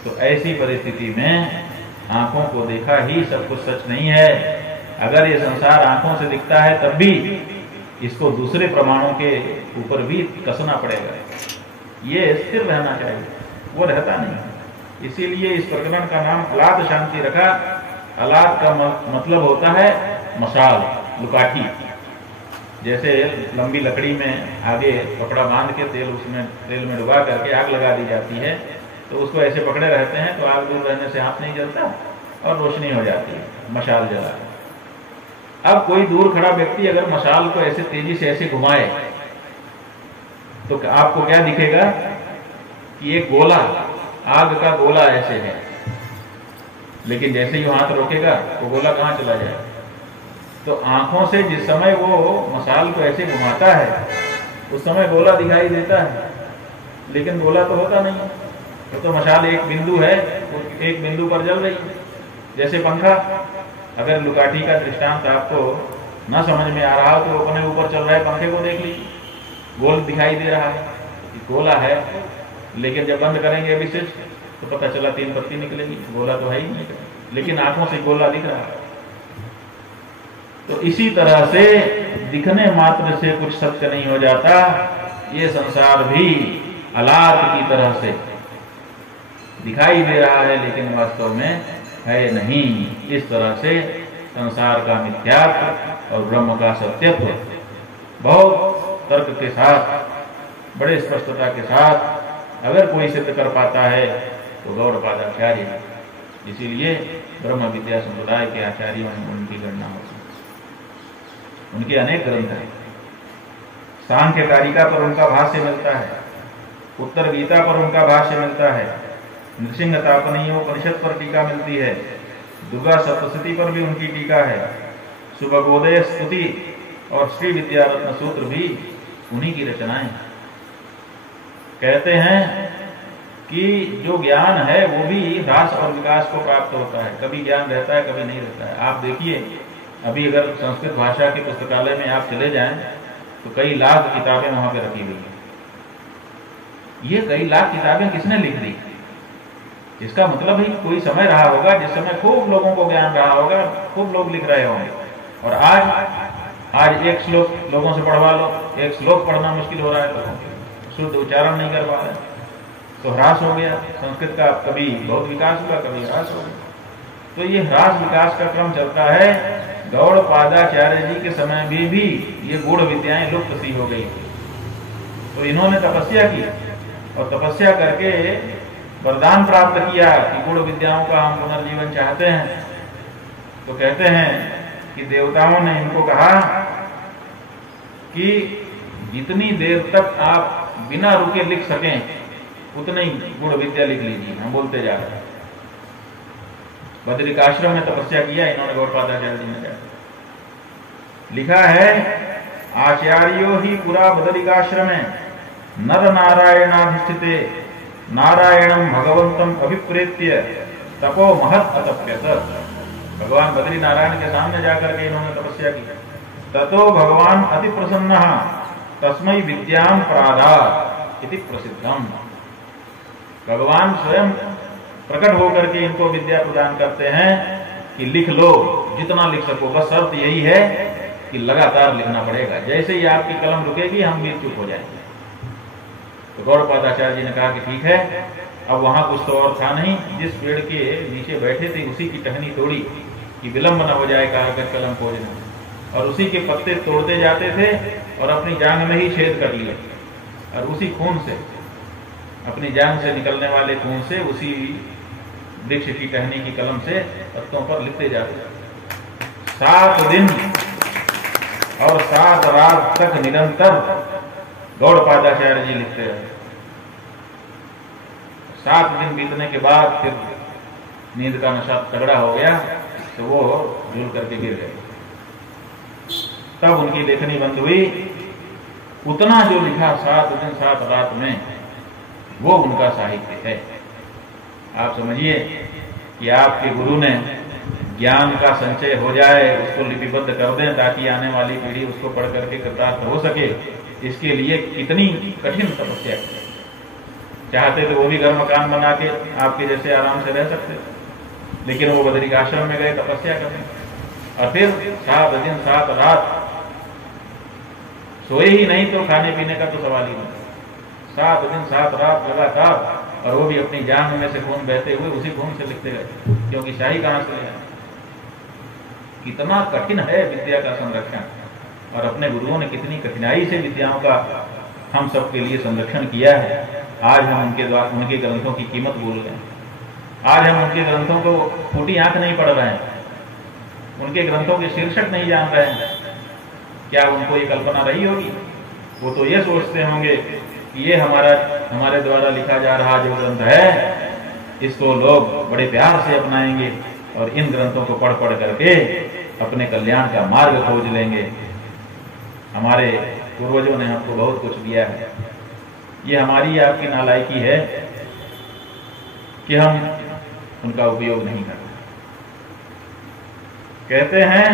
तो ऐसी परिस्थिति में आंखों को देखा ही सब कुछ सच नहीं है। अगर ये संसार आंखों से दिखता है तब भी इसको दूसरे प्रमाणों के ऊपर भी कसना पड़ेगा। ये स्थिर रहना चाहिए, वो रहता नहीं। इसीलिए इस प्रकरण का नाम अलाद शांति रखा। अलाद का मतलब होता है मशाल, लुकाठी। जैसे लंबी लकड़ी में आगे कपड़ा बांध के तेल में डुबा करके आग लगा दी जाती है, तो उसको ऐसे पकड़े रहते हैं तो आग दूर रहने से हाथ नहीं जलता और रोशनी हो जाती है, मशाल जला। अब कोई दूर खड़ा व्यक्ति अगर मशाल को ऐसे तेजी से ऐसे घुमाए तो आपको क्या दिखेगा कि एक गोला, आग का गोला ऐसे है, लेकिन जैसे ही हाथ रोकेगा वो गोला कहां चला जाए। तो आंखों से जिस समय वो मशाल को ऐसे घुमाता है उस समय गोला दिखाई देता है, लेकिन गोला तो होता नहीं। तो मशाल एक बिंदु है, एक बिंदु पर जल रही है। जैसे पंखा, अगर लुकाठी का दृष्टांत आपको न समझ में आ रहा हो तो अपने ऊपर चल रहा है पंखे को देख लीजिए, गोल दिखाई दे रहा है, गोला है, लेकिन जब बंद करेंगे अभी स्विच तो पता चला 3 पत्ती निकलेगी, गोला तो है ही नहीं, लेकिन आंखों से गोला दिख रहा है। तो इसी तरह से दिखने मात्र से कुछ सत्य नहीं हो जाता। ये संसार भी अलाद की तरह से दिखाई दे रहा है लेकिन वास्तव में है नहीं। इस तरह से संसार का मिथ्यात्व और ब्रह्म का सत्यत्व बहुत तर्क के साथ, बड़े स्पष्टता के साथ अगर कोई सिद्ध कर पाता है तो गौड़पादाचार्य। इसीलिए ब्रह्म विद्या संप्रदाय के आचार्यों में उनकी गणना होती है। उनके अनेक ग्रंथ हैं। सांख्य कारिका पर उनका भाष्य मिलता है, उत्तर गीता पर उनका भाष्य मिलता है, नृसिंह तापनीयोपनिषद पर टीका मिलती है, दुर्गा सप्तशती पर भी उनकी टीका है, सुभगोदय स्तुति और श्री विद्यारत्न सूत्र भी उन्हीं की रचनाएं। कहते हैं कि जो ज्ञान है वो भी ह्रास और विकास को प्राप्त होता है, कभी ज्ञान रहता है कभी नहीं रहता है। आप देखिए, अभी अगर संस्कृत भाषा के पुस्तकालय में आप चले जाएं तो कई लाख किताबें वहां पे रखी हुई हैं। ये कई लाख किताबें किसने लिख दी? इसका मतलब है कोई समय रहा होगा जिस समय खूब लोगों को ज्ञान रहा होगा, खूब लोग लिख रहे होंगे। और आज एक श्लोक लोगों से पढ़वा लो, एक श्लोक पढ़ना मुश्किल हो रहा है, लोगों को शुद्ध उच्चारण नहीं कर पा रहे, तो ह्रास हो गया संस्कृत का। कभी बहुत विकास हुआ, कभी ह्रास हो गया। तो ये ह्रास विकास का क्रम चलता है। गौड़पादाचार्य जी के समय में भी ये गूढ़ विद्याएं लुप्त सी हो गई। तो इन्होंने तपस्या की और तपस्या करके वरदान प्राप्त किया कि गूढ़ विद्याओं का हम पुनर्जीवन चाहते हैं। तो कहते हैं कि देवताओं ने इनको कहा कि जितनी देर तक आप बिना रुके लिख सकें उतनी गूढ़ विद्या लिख लीजिए, हम बोलते जा रहे हैं। बद्रिकाश्रम में तपस्या किया इन्होंने, गौड़पादाचार्य जी ने लिखा है, आचार्यो ही पुरा बद्रिकाश्रमे नर नारायणाधिष्ठिते नारायणम भगवंतम अभिप्रेत्य तपो महत् अतप्यत। भगवान बद्री नारायण के सामने जाकर के इन्होंने तपस्या की। ततो भगवान अति प्रसन्न तस्मै विद्याम प्रादात् इति प्रसिद्धम। भगवान स्वयं प्रकट होकर के इनको विद्या प्रदान करते हैं कि लिख लो, जितना लिख सको, बस शर्त यही है कि लगातार लिखना पड़ेगा। जैसे ही आपकी कलम रुकेगी हम भी चुप हो जाएंगे। तो गौड़पादाचार्य जी ने कहा कि ठीक है। अब वहां कुछ तो और था नहीं, जिस पेड़ के नीचे बैठे थे उसी की टहनी तोड़ी कि विलंब न हो जाए कागज कलम खोजना, और उसी के पत्ते तोड़ते जाते थे और अपनी जांग में ही छेद कर लिए, और उसी खून से, अपनी जांग से निकलने वाले खून से, उसी वृक्ष की टहनी की कलम से पत्तों पर लिखते जाते। 7 दिन और 7 रात तक निरंतर गौड़पादाचार्य जी लिखते रहे। 7 दिन बीतने के बाद फिर नींद का नशा तगड़ा हो गया तो वो झूल करके गिर गए। तब उनकी लेखनी बंद हुई उतना जो लिखा 7 दिन 7 रात में, वो उनका साहित्य है। आप समझिए कि आपके गुरु ने ज्ञान का संचय हो जाए, उसको लिपिबद्ध कर दें ताकि आने वाली पीढ़ी उसको पढ़ करके कृतार्थ हो सके, इसके लिए कितनी कठिन तपस्या की। चाहते तो वो भी घर मकान बना के आपके जैसे आराम से रह सकते, लेकिन वो बद्रिक आश्रम में गए तपस्या करने, और फिर 7 दिन 7 रात सोए ही नहीं, तो खाने पीने का तो सवाल ही नहीं। 7 दिन 7 रात लगातार, और वो भी अपनी जान में से खून बहते हुए उसी खून से लिखते गए, क्योंकि शाही कहां से है। कितना कठिन है विद्या का संरक्षण, और अपने गुरुओं ने कितनी कठिनाई से विद्याओं का हम सबके लिए संरक्षण किया है। आज हम उनके ग्रंथों की कीमत भूल गए। आज हम उनके ग्रंथों को फूटी आंख नहीं पढ़ रहे हैं, उनके ग्रंथों के शीर्षक नहीं जान रहे हैं। क्या उनको ये कल्पना रही होगी? वो तो ये सोचते होंगे कि ये हमारे द्वारा लिखा जा रहा जो ग्रंथ है, इसको लोग बड़े प्यार से अपनाएंगे और इन ग्रंथों को पढ़ पढ़ करके अपने कल्याण का मार्ग खोज लेंगे। हमारे पूर्वजों ने हमको बहुत कुछ दिया है। ये हमारी आपकी नालायकी है कि हम उनका उपयोग नहीं करते। कहते हैं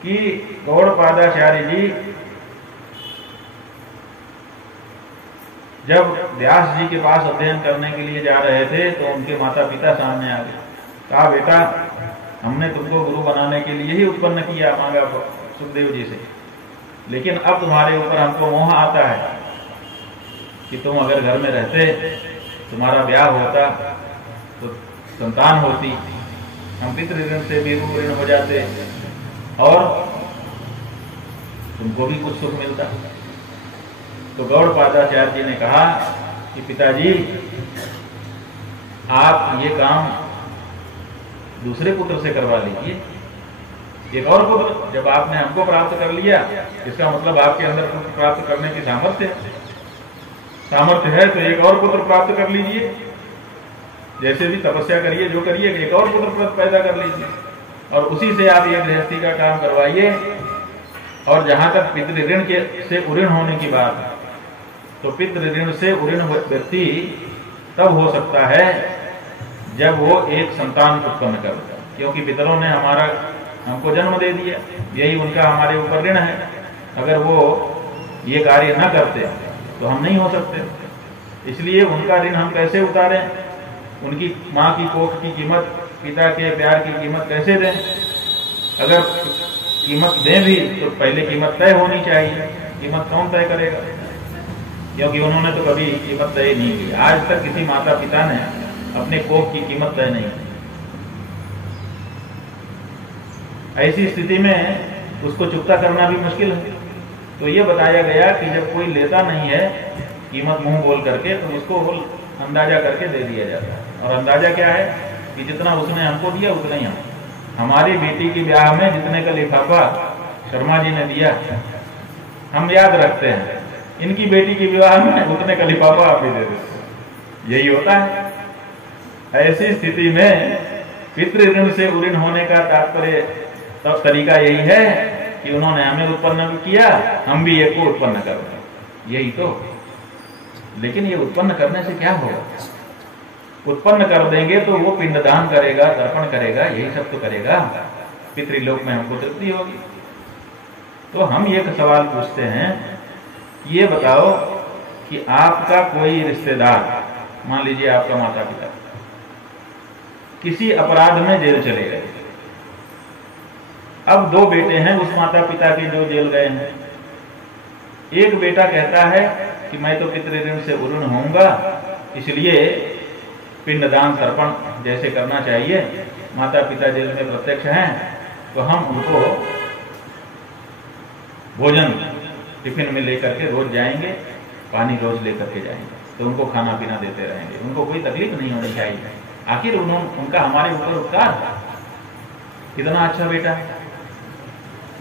कि गौड़पादाचार्य जी जब व्यास जी के पास अध्ययन करने के लिए जा रहे थे, तो उनके माता पिता सामने आ गए। कहा, बेटा, हमने तुमको गुरु बनाने के लिए ही उत्पन्न किया, मांगा सुखदेव जी से, लेकिन अब तुम्हारे ऊपर हमको मोह आता है कि तुम अगर घर में रहते, तुम्हारा ब्याह होता, तो संतान होती, हम पितृ ऋण से भी ऋण हो जाते और तुमको भी कुछ सुख मिलता। तो गौड़पादाचार्य जी ने कहा कि पिताजी, आप ये काम दूसरे पुत्र से करवा लीजिए। एक और पुत्र, जब आपने हमको प्राप्त कर लिया, इसका मतलब आपके अंदर पुत्र प्राप्त करने की सामर्थ्य है, तो एक और पुत्र प्राप्त कर लीजिए। जैसे भी तपस्या करिए, जो करिए, एक और पुत्र पैदा कर लीजिए और उसी से आप ये गृहस्थी का काम करवाइए। और जहां तक पितृ ऋण से उऋण होने की बात है, तो पितृ ऋण से उऋण व्यक्ति तब हो सकता है जब वो एक संतान उत्पन्न करता, क्योंकि पितरों ने हमको जन्म दे दिया, यही उनका हमारे ऊपर ऋण है। अगर वो ये कार्य न करते तो हम नहीं हो सकते। इसलिए उनका ऋण हम कैसे उतारें? उनकी माँ की कोख की कीमत, पिता के प्यार की कीमत कैसे दें? अगर कीमत दें भी तो पहले कीमत तय होनी चाहिए। कीमत कौन तय करेगा? क्योंकि उन्होंने तो कभी कीमत तय नहीं की। आज तक किसी माता पिता ने अपने कोख की कीमत तय नहीं की। ऐसी स्थिति में उसको चुकता करना भी मुश्किल है। तो ये बताया गया कि जब कोई लेता नहीं है कीमत मुंह बोल करके, तो उसको अंदाजा करके दे दिया जाता है। और अंदाजा क्या है कि जितना उसने हमको दिया उतना ही हमारी बेटी के ब्याह में जितने का लिफाफा शर्मा जी ने दिया हम याद रखते हैं, इनकी बेटी के विवाह में उतने का लिफाफा आप भी दे देते। यही होता है। ऐसी स्थिति में पितृ ऋण से उऋण होने का तात्पर्य तब तरीका यही है कि उन्होंने हमें उत्पन्न किया, हम भी एक को उत्पन्न कर रहे, यही तो। लेकिन ये उत्पन्न करने से क्या होगा? उत्पन्न कर देंगे तो वो पिंडदान करेगा, तर्पण करेगा, यही सब तो करेगा। पितृलोक में हमको तृप्ति होगी। तो हम एक सवाल पूछते हैं, ये बताओ कि आपका कोई रिश्तेदार, मान लीजिए आपका माता पिता, किसी अपराध में जेल चले गए। अब 2 बेटे हैं उस माता पिता के जो जेल गए हैं। एक बेटा कहता है कि मैं तो पितृ ऋण से उऋण होऊंगा, इसलिए पिंडदान तर्पण जैसे करना चाहिए। माता पिता जेल में प्रत्यक्ष हैं तो हम उनको भोजन टिफिन में लेकर के रोज जाएंगे, पानी रोज लेकर के जाएंगे, तो उनको खाना पीना देते रहेंगे। उनको कोई तकलीफ नहीं होनी चाहिए। आखिर उनका हमारे ऊपर उपकार है। कितना अच्छा बेटा है।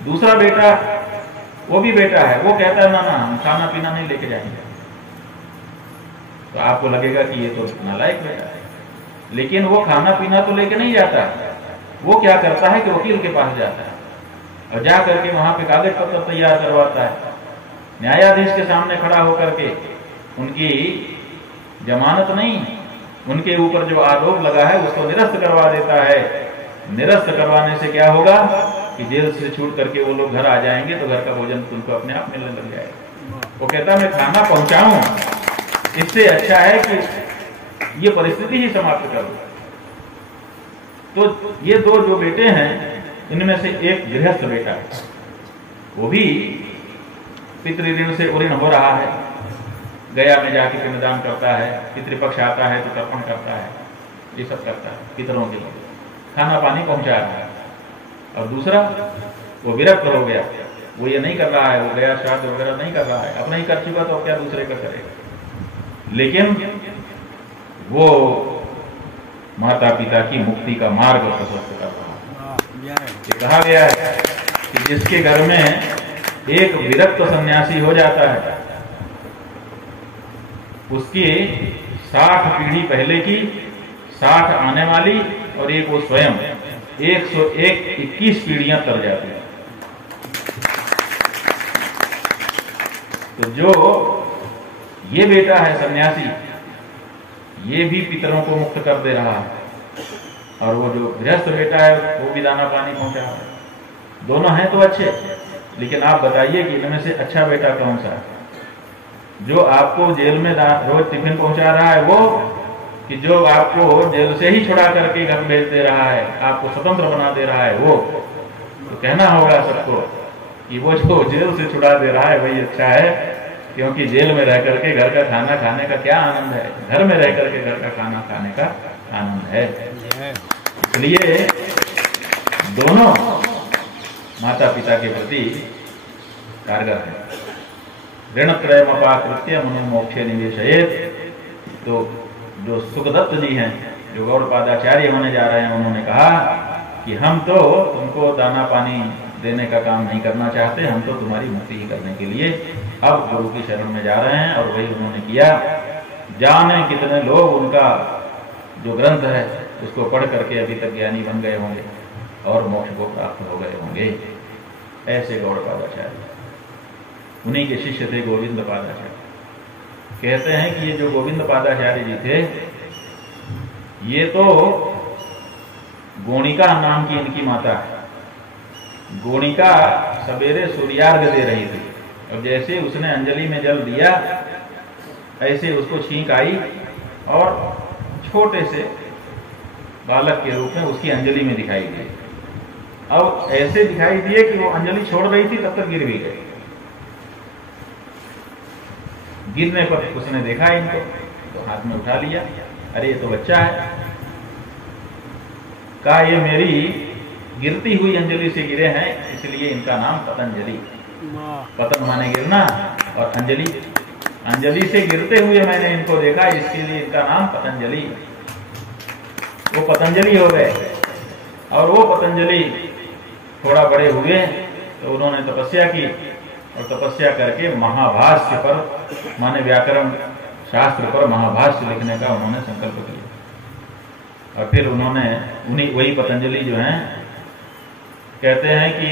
दूसरा बेटा, वो भी बेटा है, वो कहता है ना हम खाना पीना नहीं लेके जाएंगे, तो आपको लगेगा कि ये तो नालायक बेटा है। लेकिन वो खाना पीना तो लेके नहीं जाता। वो क्या करता है कि वकील के पास जाता है और जा करके वहां पे कागज पत्र तैयार करवाता है न्यायाधीश के सामने खड़ा होकर के उनकी जमानत नहीं, उनके ऊपर जो आरोप लगा है उसको निरस्त करवा देता है। निरस्त करवाने से क्या होगा कि जेल से छूट करके वो लोग घर आ जाएंगे तो घर का भोजन उनको अपने आप मिलने लग जाएगा। वो कहता मैं खाना पहुंचाऊं, इससे अच्छा है कि ये परिस्थिति ही समाप्त कर दो। तो ये दो जो बेटे हैं, इनमें से एक गृहस्थ बेटा है, वो भी पितृऋण से उऋण हो रहा है। गया में जाके पिंडदान करता है, पितृपक्ष आता है तो तर्पण करता है, ये सब करता है, पितरों के लिए खाना पानी पहुंचा रहा है। और दूसरा वो विरक्त हो गया, वो ये नहीं कर रहा है, वो गया श्राद्ध वगैरह नहीं कर रहा है, अपना ही कर चुका तो क्या दूसरे का करेगा। लेकिन वो माता पिता की मुक्ति का मार्ग प्रशस्त कर रहा है। ये कहा गया है कि जिसके घर में एक विरक्त सन्यासी हो जाता है, उसकी 60 पीढ़ी पहले की, 60 आने वाली और एक वो स्वयं 121 पीढ़ियां तर जाती हैं। तो जो ये बेटा है सन्यासी, ये भी पितरों को मुक्त कर दे रहा है, और वो जो गृहस्थ बेटा है वो भी दाना पानी पहुंचा रहा है। दोनों हैं तो अच्छे, लेकिन आप बताइए कि इनमें से अच्छा बेटा कौन सा है? जो आपको जेल में रोज टिफिन पहुंचा रहा है वो, कि जो आपको जेल से ही छुड़ा करके घर भेज दे रहा है, आपको स्वतंत्र बना दे रहा है वो? तो कहना होगा सबको कि वो जो जेल से छुड़ा दे रहा है वही अच्छा है, क्योंकि जेल में रह करके घर का खाना खाने का क्या आनंद है, घर में रह करके घर का खाना खाने का आनंद है। इसलिए दोनों माता पिता के प्रति कारगर है। ऋणत्रयमपाकृत्य मनोमोक्षे निवेशयेत्। तो जो सुखदत्त जी हैं, जो गौड़पादाचार्य होने जा रहे हैं, उन्होंने कहा कि हम तो तुमको दाना पानी देने का काम नहीं करना चाहते, हम तो तुम्हारी मुक्ति ही करने के लिए अब गुरु की शरण में जा रहे हैं। और वही उन्होंने किया। जाने कितने लोग उनका जो ग्रंथ है उसको पढ़ करके अभी तक ज्ञानी बन गए होंगे और मोक्ष को प्राप्त हो गए होंगे। ऐसे गौड़पादाचार्य, उन्हीं के शिष्य थे गोविंद पादाचार्य। कहते हैं कि ये जो गोविंद पादाचार्य जी थे, ये तो गोणिका नाम की इनकी माता है। गोणिका सवेरे सूर्यार्घ दे रही थी, और जैसे उसने अंजलि में जल दिया, ऐसे उसको छींक आई और छोटे से बालक के रूप में उसकी अंजलि में दिखाई दी। अब ऐसे दिखाई दिए कि वो अंजलि छोड़ रही थी, तब तक गिर भी गई। गिरने पर उसने देखा इनको, तो हाथ में उठा लिया, अरे ये तो बच्चा है। कहा ये मेरी गिरती हुई अंजलि से गिरे हैं, इसलिए इनका नाम पतंजलि। पतन माने गिरना, और अंजलि, अंजलि से गिरते हुए मैंने इनको देखा, इसके लिए इनका नाम पतंजलि। वो पतंजलि हो गए। और वो पतंजलि थोड़ा बड़े हुए तो उन्होंने तपस्या की, और तपस्या करके महाभाष्य पर, माने व्याकरण शास्त्र पर महाभाष्य लिखने का उन्होंने संकल्प किया। और फिर उन्होंने वही पतंजलि जो हैं, कहते हैं कि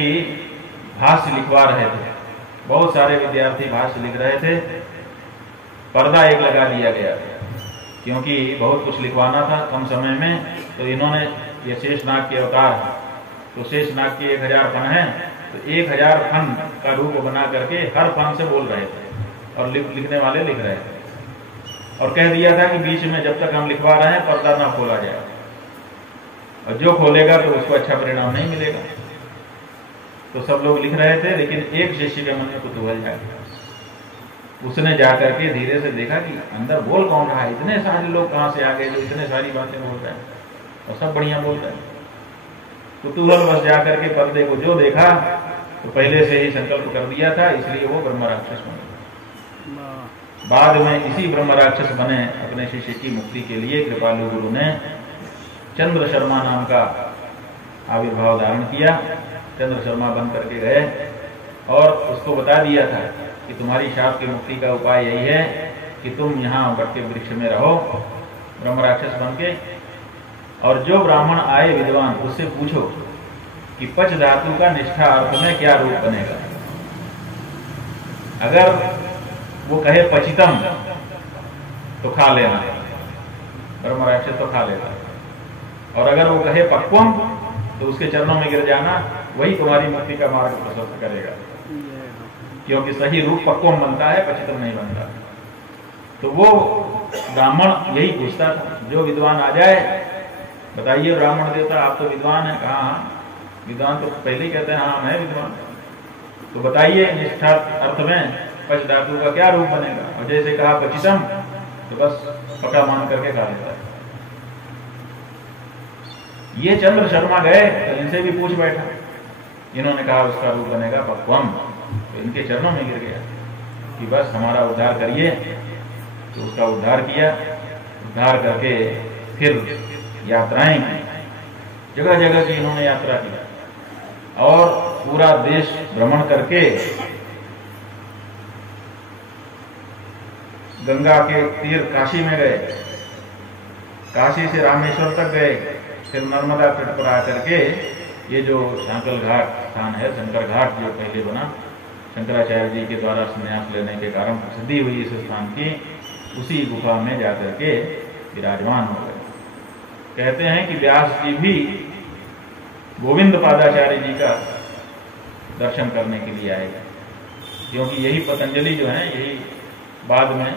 भाष्य लिखवा रहे थे, बहुत सारे विद्यार्थी भाष्य लिख रहे थे। पर्दा एक लगा दिया गया, क्योंकि बहुत कुछ लिखवाना था कम समय में। तो इन्होंने, ये शेषनाग के अवतार, तो शेषनाग के 1000 फन हैं, तो 1000 फन का रूप बना करके हर फन से बोल रहे थे, और लिखने वाले लिख रहे थे। और कह दिया था कि बीच में जब तक हम लिखवा रहे हैं पर्दा ना खोला जाए, और जो खोलेगा तो उसको अच्छा परिणाम नहीं मिलेगा। तो सब लोग लिख रहे थे, लेकिन एक शिष्य के मन में कुतूहल जागा। उसने जाकर के धीरे से देखा कि अंदर बोल कौन रहा है, इतने सारे लोग कहां से आ गए जो इतने सारी बातें बोल रहे हैं, और सब बढ़िया बोल रहे हैं। कुतूहल बस जाकर के पर्दे को जो देखा, तो पहले से ही संकल्प कर दिया था, इसलिए वो ब्रह्म राक्षस बने। बाद में इसी ब्रह्म राक्षस बने अपने शिष्य की मुक्ति के लिए कृपालु गुरु ने चंद्र शर्मा नाम का आविर्भाव धारण किया। चंद्र शर्मा बन करके गए और उसको बता दिया था कि तुम्हारी शाप की मुक्ति का उपाय यही है कि तुम यहाँ वट के वृक्ष में रहो ब्रह्म राक्षस बन के, और जो ब्राह्मण आए विद्वान, उससे पूछो कि पच धातु का निष्ठा अर्थ में क्या रूप बनेगा। अगर वो कहे पचितम तो खा लेना, ब्रह्म राक्षस तो खा लेता, और अगर वो कहे पक्वम तो उसके चरणों में गिर जाना, वही तुम्हारी मुक्ति का मार्ग प्रशस्त करेगा, क्योंकि सही रूप पक्वम बनता है, पचितम नहीं बनता। तो वो ब्राह्मण यही पूछता था, जो विद्वान आ जाए बताइए ब्राह्मण देवता आप तो विद्वान है, कहा हाँ विद्वान तो पहले ही कहते हैं हाँ मैं विद्वान, तो बताइए निष्ठा अर्थ में पच धातु का क्या रूप बनेगा, और जैसे कहा पचितम तो बस पका मान करके खा लेता है। ये चंद्र शर्मा गए तो इनसे भी पूछ बैठा, इन्होंने कहा उसका रूप बनेगा पक्वम, तो इनके चरणों में गिर गया कि बस हमारा उद्धार करिए। तो उसका उद्धार किया, उद्धार करके फिर यात्राएं की, जगह जगह की इन्होंने यात्रा की और पूरा देश भ्रमण करके गंगा के तीर काशी में गए, काशी से रामेश्वर तक गए, फिर नर्मदा तट पर आकर के ये जो शांकल घाट स्थान है, शंकर घाट जो पहले बना, शंकराचार्य जी के द्वारा संन्यास लेने के कारण प्रसिद्धि हुई इस स्थान की, उसी गुफा में जाकर के विराजमान हो गए। कहते हैं कि व्यास जी भी गोविंद पादाचार्य जी का दर्शन करने के लिए आए, क्योंकि यही पतंजलि जो है यही बाद में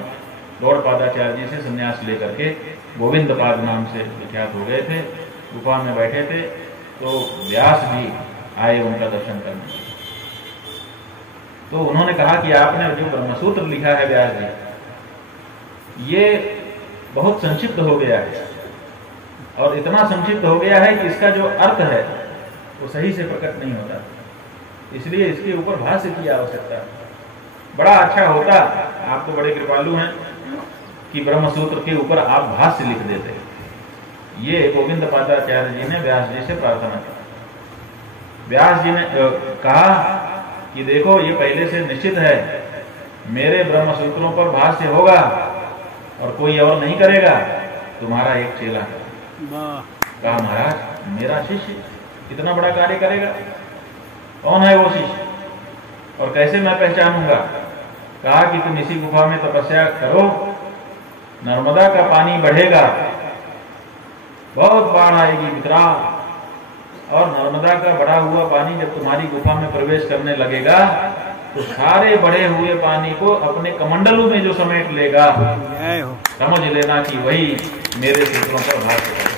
गौड़ पादाचार्य जी से संन्यास लेकर के गोविंद पाद नाम से विख्यात हो गए थे, गुफा में बैठे थे, तो व्यास जी आए उनका दर्शन करने। तो उन्होंने कहा कि आपने जो ब्रह्मसूत्र लिखा है व्यास जी, ये बहुत संक्षिप्त हो गया है, और इतना संक्षिप्त हो गया है कि इसका जो अर्थ है वो सही से प्रकट नहीं होता, इसलिए इसके ऊपर भाष्य की आवश्यकता है। बड़ा अच्छा होता, आप तो बड़े कृपालु हैं कि ब्रह्मसूत्र के ऊपर आप भाष्य लिख देते। ये गोविंद पादाचार्य जी ने व्यास जी से प्रार्थना की। व्यास जी ने कहा कि देखो ये पहले से निश्चित है, मेरे ब्रह्मसूत्रों पर भाष्य होगा और कोई और नहीं करेगा, तुम्हारा एक चेला है। कहा महाराज मेरा शिष्य इतना बड़ा कार्य करेगा, कौन है वो शिष्य और कैसे मैं पहचानूंगा? कहा कि तुम इसी गुफा में तपस्या करो, नर्मदा का पानी बढ़ेगा, बहुत बाढ़ आएगी विकराल, और नर्मदा का बढ़ा हुआ पानी जब तुम्हारी गुफा में प्रवेश करने लगेगा तो सारे बढ़े हुए पानी को अपने कमंडलों में जो समेट लेगा, समझ लेना कि वही मेरे सूत्रों पर भाष्य है।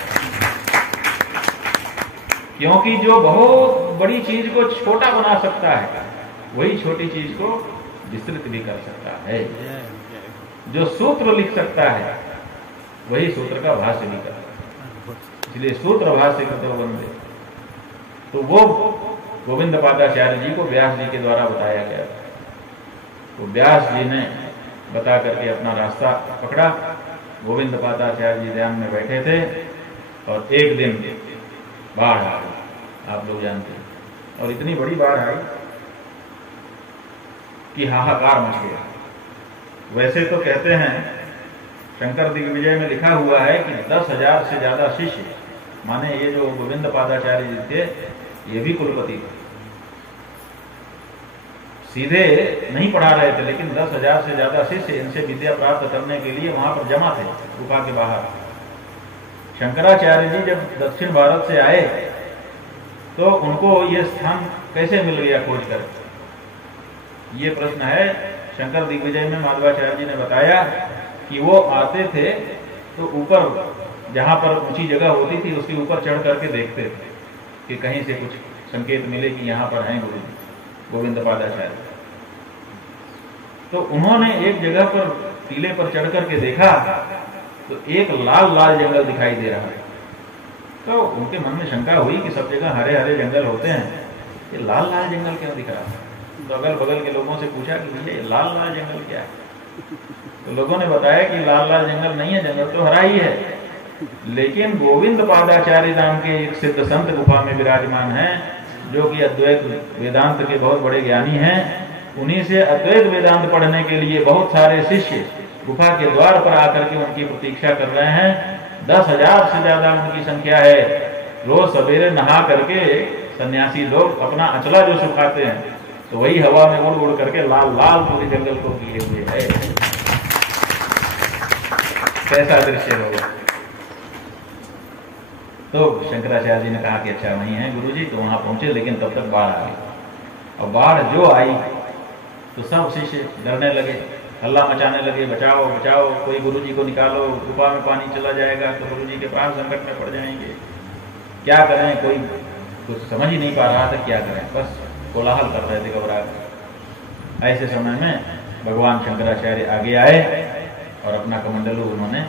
क्योंकि जो बहुत बड़ी चीज को छोटा बना सकता है, वही छोटी चीज को विस्तृत भी कर सकता है। जो सूत्र लिख सकता है, वही सूत्र का भाष्य भी कर सकता है। इसलिए सूत्र भाष्य कृतो वंदे, तो वो गोविंद पादाचार्य जी को व्यास जी के द्वारा बताया गया। तो व्यास जी ने बता करके अपना रास्ता पकड़ा। गोविंद पादाचार्य जी ध्यान में बैठे थे और एक दिन बाढ़ आ गई, आप लोग जानते हैं, और इतनी बड़ी बाढ़ आई कि हाहाकार मच गया। वैसे तो कहते हैं शंकर दिग्विजय में लिखा हुआ है कि 10,000 से ज्यादा शिष्य, माने ये जो गोविंद पादाचार्य जी थे ये भी कुलपति थे, सीधे नहीं पढ़ा रहे थे, लेकिन 10,000 से ज्यादा शिष्य इनसे विद्या प्राप्त करने के लिए वहां पर जमा थे गुफा के बाहर। शंकराचार्य जी जब दक्षिण भारत से आए तो उनको ये स्थान कैसे मिल गया खोज कर, ये प्रश्न है। शंकर दिग्विजय में माधवाचार्य जी ने बताया कि वो आते थे तो ऊपर जहां पर ऊंची जगह होती थी उसके ऊपर चढ़ करके देखते थे कि कहीं से कुछ संकेत मिले कि यहाँ पर हैं गुरु गोविंद पादाचार्य। तो उन्होंने एक जगह पर टीले पर चढ़ करके देखा तो एक लाल लाल जंगल दिखाई दे रहा है। तो उनके मन में शंका हुई कि सब जगह हरे हरे जंगल होते हैं, ये लाल लाल जंगल क्यों दिख रहा है? तो अगल बगल के लोगों से पूछा कि भैया ये लाल लाल जंगल क्या है? तो लोगों ने बताया कि लाल लाल जंगल नहीं है, जंगल तो हरा ही है, लेकिन गोविंद पादाचार्य नाम के एक सिद्ध संत गुफा में विराजमान हैं, जो कि अद्वैत वेदांत के बहुत बड़े ज्ञानी हैं। उन्हीं से अद्वैत वेदांत पढ़ने के लिए बहुत सारे शिष्य गुफा के द्वार पर आकर के उनकी प्रतीक्षा कर रहे हैं। 10,000 से ज्यादा उनकी संख्या है। रोज सवेरे नहा करके सन्यासी लोग अपना अचला जो सुखाते हैं तो वही हवा में उड़ उड़ करके लाल लाल पूरे जंगल को किए हुए है। कैसा दृश्य होगा। तो शंकराचार्य जी ने कहा कि अच्छा नहीं है गुरुजी, तो वहां पहुंचे, लेकिन तब तक बाढ़ आ गई। और बाढ़ जो आई तो सब शिष्य डरने लगे, हल्ला मचाने लगे, बचाओ बचाओ, कोई गुरुजी को निकालो, गुफा में पानी चला जाएगा तो गुरुजी के प्राण संकट में पड़ जाएंगे, क्या करें। कोई कुछ समझ ही नहीं पा रहा था क्या करें, बस कोलाहल कर रहे थे घबरा। ऐसे समय में भगवान शंकराचार्य आगे आए और अपना कमंडलू उन्होंने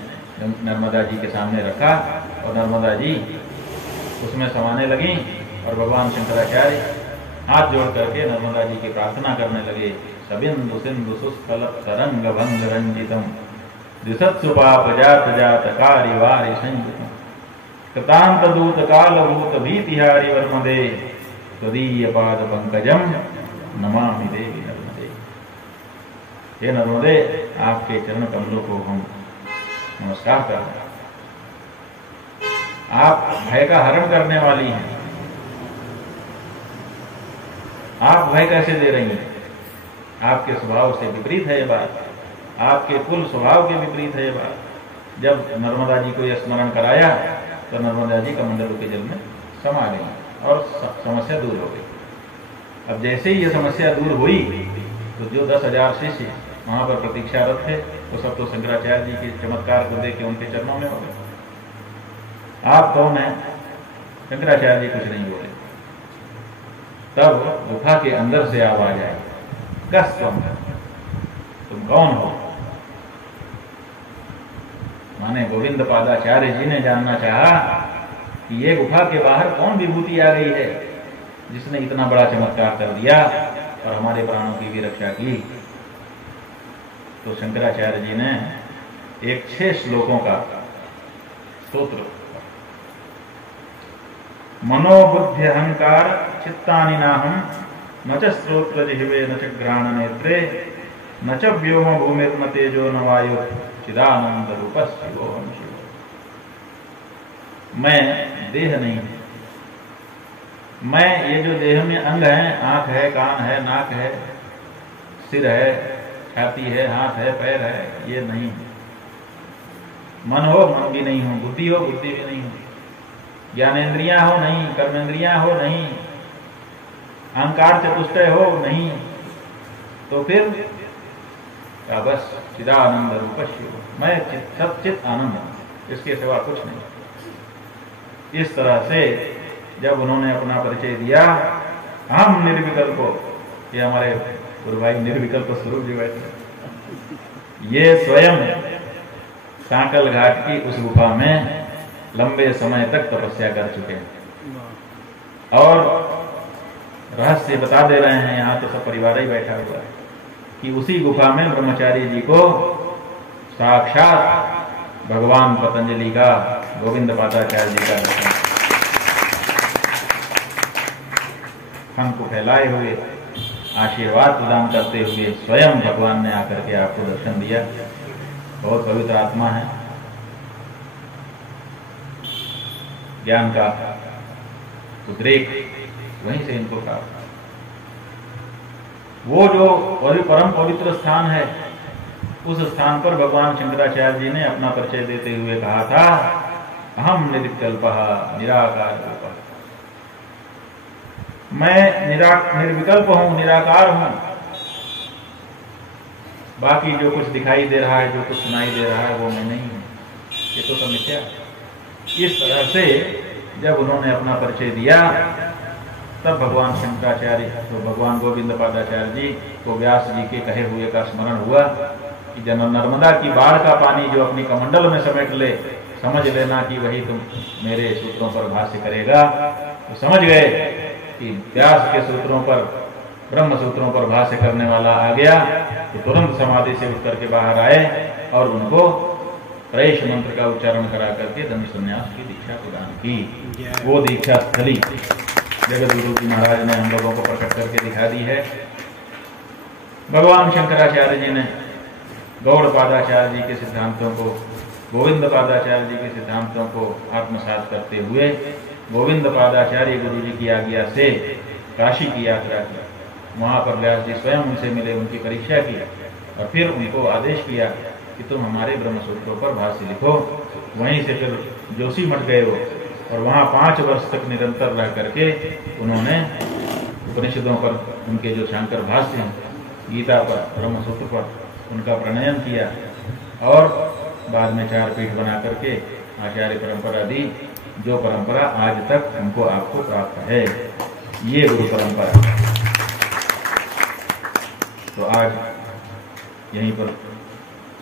नर्मदा जी के सामने रखा और नर्मदा जी उसमें समाने लगी और भगवान शंकराचार्य हाथ जोड़ करके नर्मदा जी की प्रार्थना करने लगे। सबिंदु सिंधु सुस्खल तरंग भंग रंजितम द्विसत्सुपाप जात जात कारिवारि संयुतम कृतांत दूत काल भूत भीतिहारी वर्मदे त्वदीय पाद पंकजम नमामि देवी नर्मदे। हे नर्मदे, आपके चरण कमलों को हम नमस्कार करते हैं। आप भय का हरण करने वाली हैं। आप भय कैसे दे रही हैं? आपके स्वभाव से विपरीत है ये बात, आपके कुल स्वभाव के विपरीत है ये बात। जब नर्मदा जी को यह स्मरण कराया तो नर्मदा जी कमंडलू के जल में समा गई और समस्या दूर हो गई। अब जैसे ही यह समस्या दूर हुई तो जो 10,000 शिष्य वहां पर प्रतीक्षारत थे वो सब तो शंकराचार्य जी के चमत्कार को देख के उनके चरणों में हो गए। आप कौन हैं? शंकराचार्य जी कुछ नहीं बोले। तब गुफा के अंदर से आवाज आई, कस तुम कौन हो? माने गोविंद पादाचार्य जी ने जानना चाहा कि ये गुफा के बाहर कौन विभूति आ गई है जिसने इतना बड़ा चमत्कार कर दिया और हमारे प्राणों की भी रक्षा की। तो शंकराचार्य जी ने एक 6 श्लोकों का स्तोत्र, मनोबुद्धि अहंकार चित्तानि नाहं न च श्रोत्र जिह्वे न च घ्राण नेत्रे न च व्योम भूमिर्न तेजो न वायु चिदानंद रूपः शिवोऽहं शिव। मैं देह नहीं हूं, मैं ये जो देह में अंग है, आंख है, कान है, नाक है, सिर है, छाती है, हाथ है, पैर है, ये नहीं। मन हो, मन भी नहीं हूं, बुद्धि हो, बुद्धि भी नहीं हूं, ज्ञानेन्द्रियां हो नहीं, कर्मेंद्रियां हो नहीं, अहंकार चतुष्टय हो नहीं, तो फिर का बस चिदानंद रूप शिव, मैं सच्चित आनंद हूं, इसके सिवा कुछ नहीं। इस तरह से जब उन्होंने अपना परिचय दिया, हम निर्विकल्प, ये हमारे गुरु भाई निर्विकल्प स्वरूप जी बैठे, ये स्वयं सांकल घाट की उस गुफा में लंबे समय तक तपस्या कर चुके हैं और रहस्य बता दे रहे हैं। यहाँ तो सब परिवार ही बैठा हुआ है कि उसी गुफा में ब्रह्मचारी जी को साक्षात भगवान पतंजलि का, गोविंद पादाचार्य जी का दर्शन, हमको फैलाए हुए आशीर्वाद प्रदान करते हुए स्वयं भगवान ने आकर के आपको दर्शन दिया। बहुत पवित्र आत्मा है, ज्ञान का उद्रेक वहीं से इनको प्राप्त। वो जो परम पवित्र स्थान है, उस स्थान पर भगवान शंकराचार्य जी ने अपना परिचय देते हुए कहा था, अहम निर्विकल्पः निराकार रूपः, मैं निर्विकल्प हूं, निराकार हूं। बाकी जो कुछ दिखाई दे रहा है, जो कुछ सुनाई दे रहा है, वो मैं नहीं हूं, ये तो सब मिथ्या। इस तरह से जब उन्होंने अपना परिचय दिया, तब भगवान शंकराचार्य, तो भगवान गोविंद पादाचार्य जी को व्यास जी के कहे हुए का स्मरण हुआ कि जब नर्मदा की बाढ़ का पानी जो अपनी कमंडल में समेट ले, समझ लेना कि वही तुम मेरे सूत्रों पर भाष्य करेगा। तो समझ गए कि व्यास के सूत्रों पर, ब्रह्म सूत्रों पर भाष्य करने वाला आ गया, तो तुरंत समाधि से उठ करके बाहर आए और उनको त्रैश मंत्र का उच्चारण करा करके दंड संन्यास की दीक्षा प्रदान की। वो दीक्षा स्थली जगत गुरु जी महाराज ने हम लोगों को प्रकट करके दिखा दी है। भगवान शंकराचार्य जी ने गौड़ पादाचार्य जी के सिद्धांतों को, गोविंद पादाचार्य जी के सिद्धांतों को आत्मसात करते हुए गोविंद पादाचार्य गुरु जी की आज्ञा से काशी की यात्रा की। वहाँ पर व्यास जी स्वयं उनसे मिले, उनकी परीक्षा की और फिर उनको आदेश किया कि तुम हमारे ब्रह्मसूत्रों पर भाष्य लिखो। वहीं से फिर जोशी मठ गए वो, और वहाँ 5 वर्ष तक निरंतर रह करके उन्होंने उपनिषदों पर, उनके जो शंकर भाष्य हैं गीता पर, ब्रह्मसूत्र पर, उनका प्रणयन किया और बाद में 4 पीठ बना करके आचार्य परंपरा दी, जो परंपरा आज तक हमको आपको प्राप्त है, ये गुरु परंपरा। तो आज यहीं पर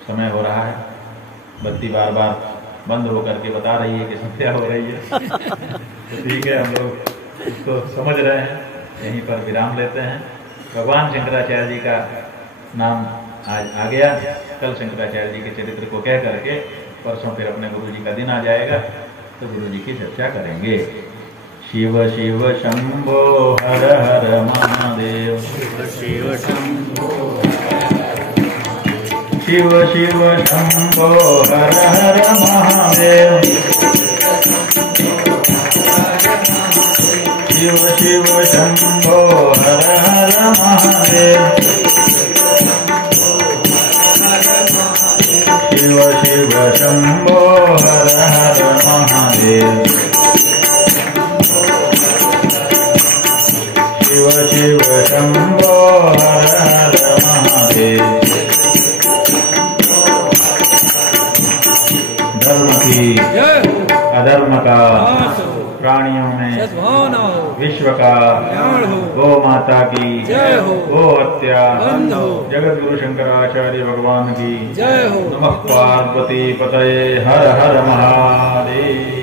समय हो रहा है, बत्ती बार बार बंद होकर के बता रही है कि संध्या हो रही है। तो ठीक है, हम लोग इसको समझ रहे हैं, यहीं पर विराम लेते हैं। भगवान शंकराचार्य जी का नाम आज आ गया। कल शंकराचार्य जी के चरित्र को कह करके परसों फिर अपने गुरु जी का दिन आ जाएगा, तो गुरु जी की चर्चा करेंगे। शिव शिव शंभो हर हर महादेव, शिव शिव शंभो, शिव शिव शंभो हर हर महादेव, शिव शिव शंभो हर हर महादेव, शिव शिव शंभो हर हर महादेव, शिव शिव शंभो हर हर महादेव। धर्म की, अधर्म का, प्राणियों में विश्व का, गौ माता की, गो हत्या, जगत गुरु शंकराचार्य भगवान की। नमः पार्वती पतये, हर हर महादेव।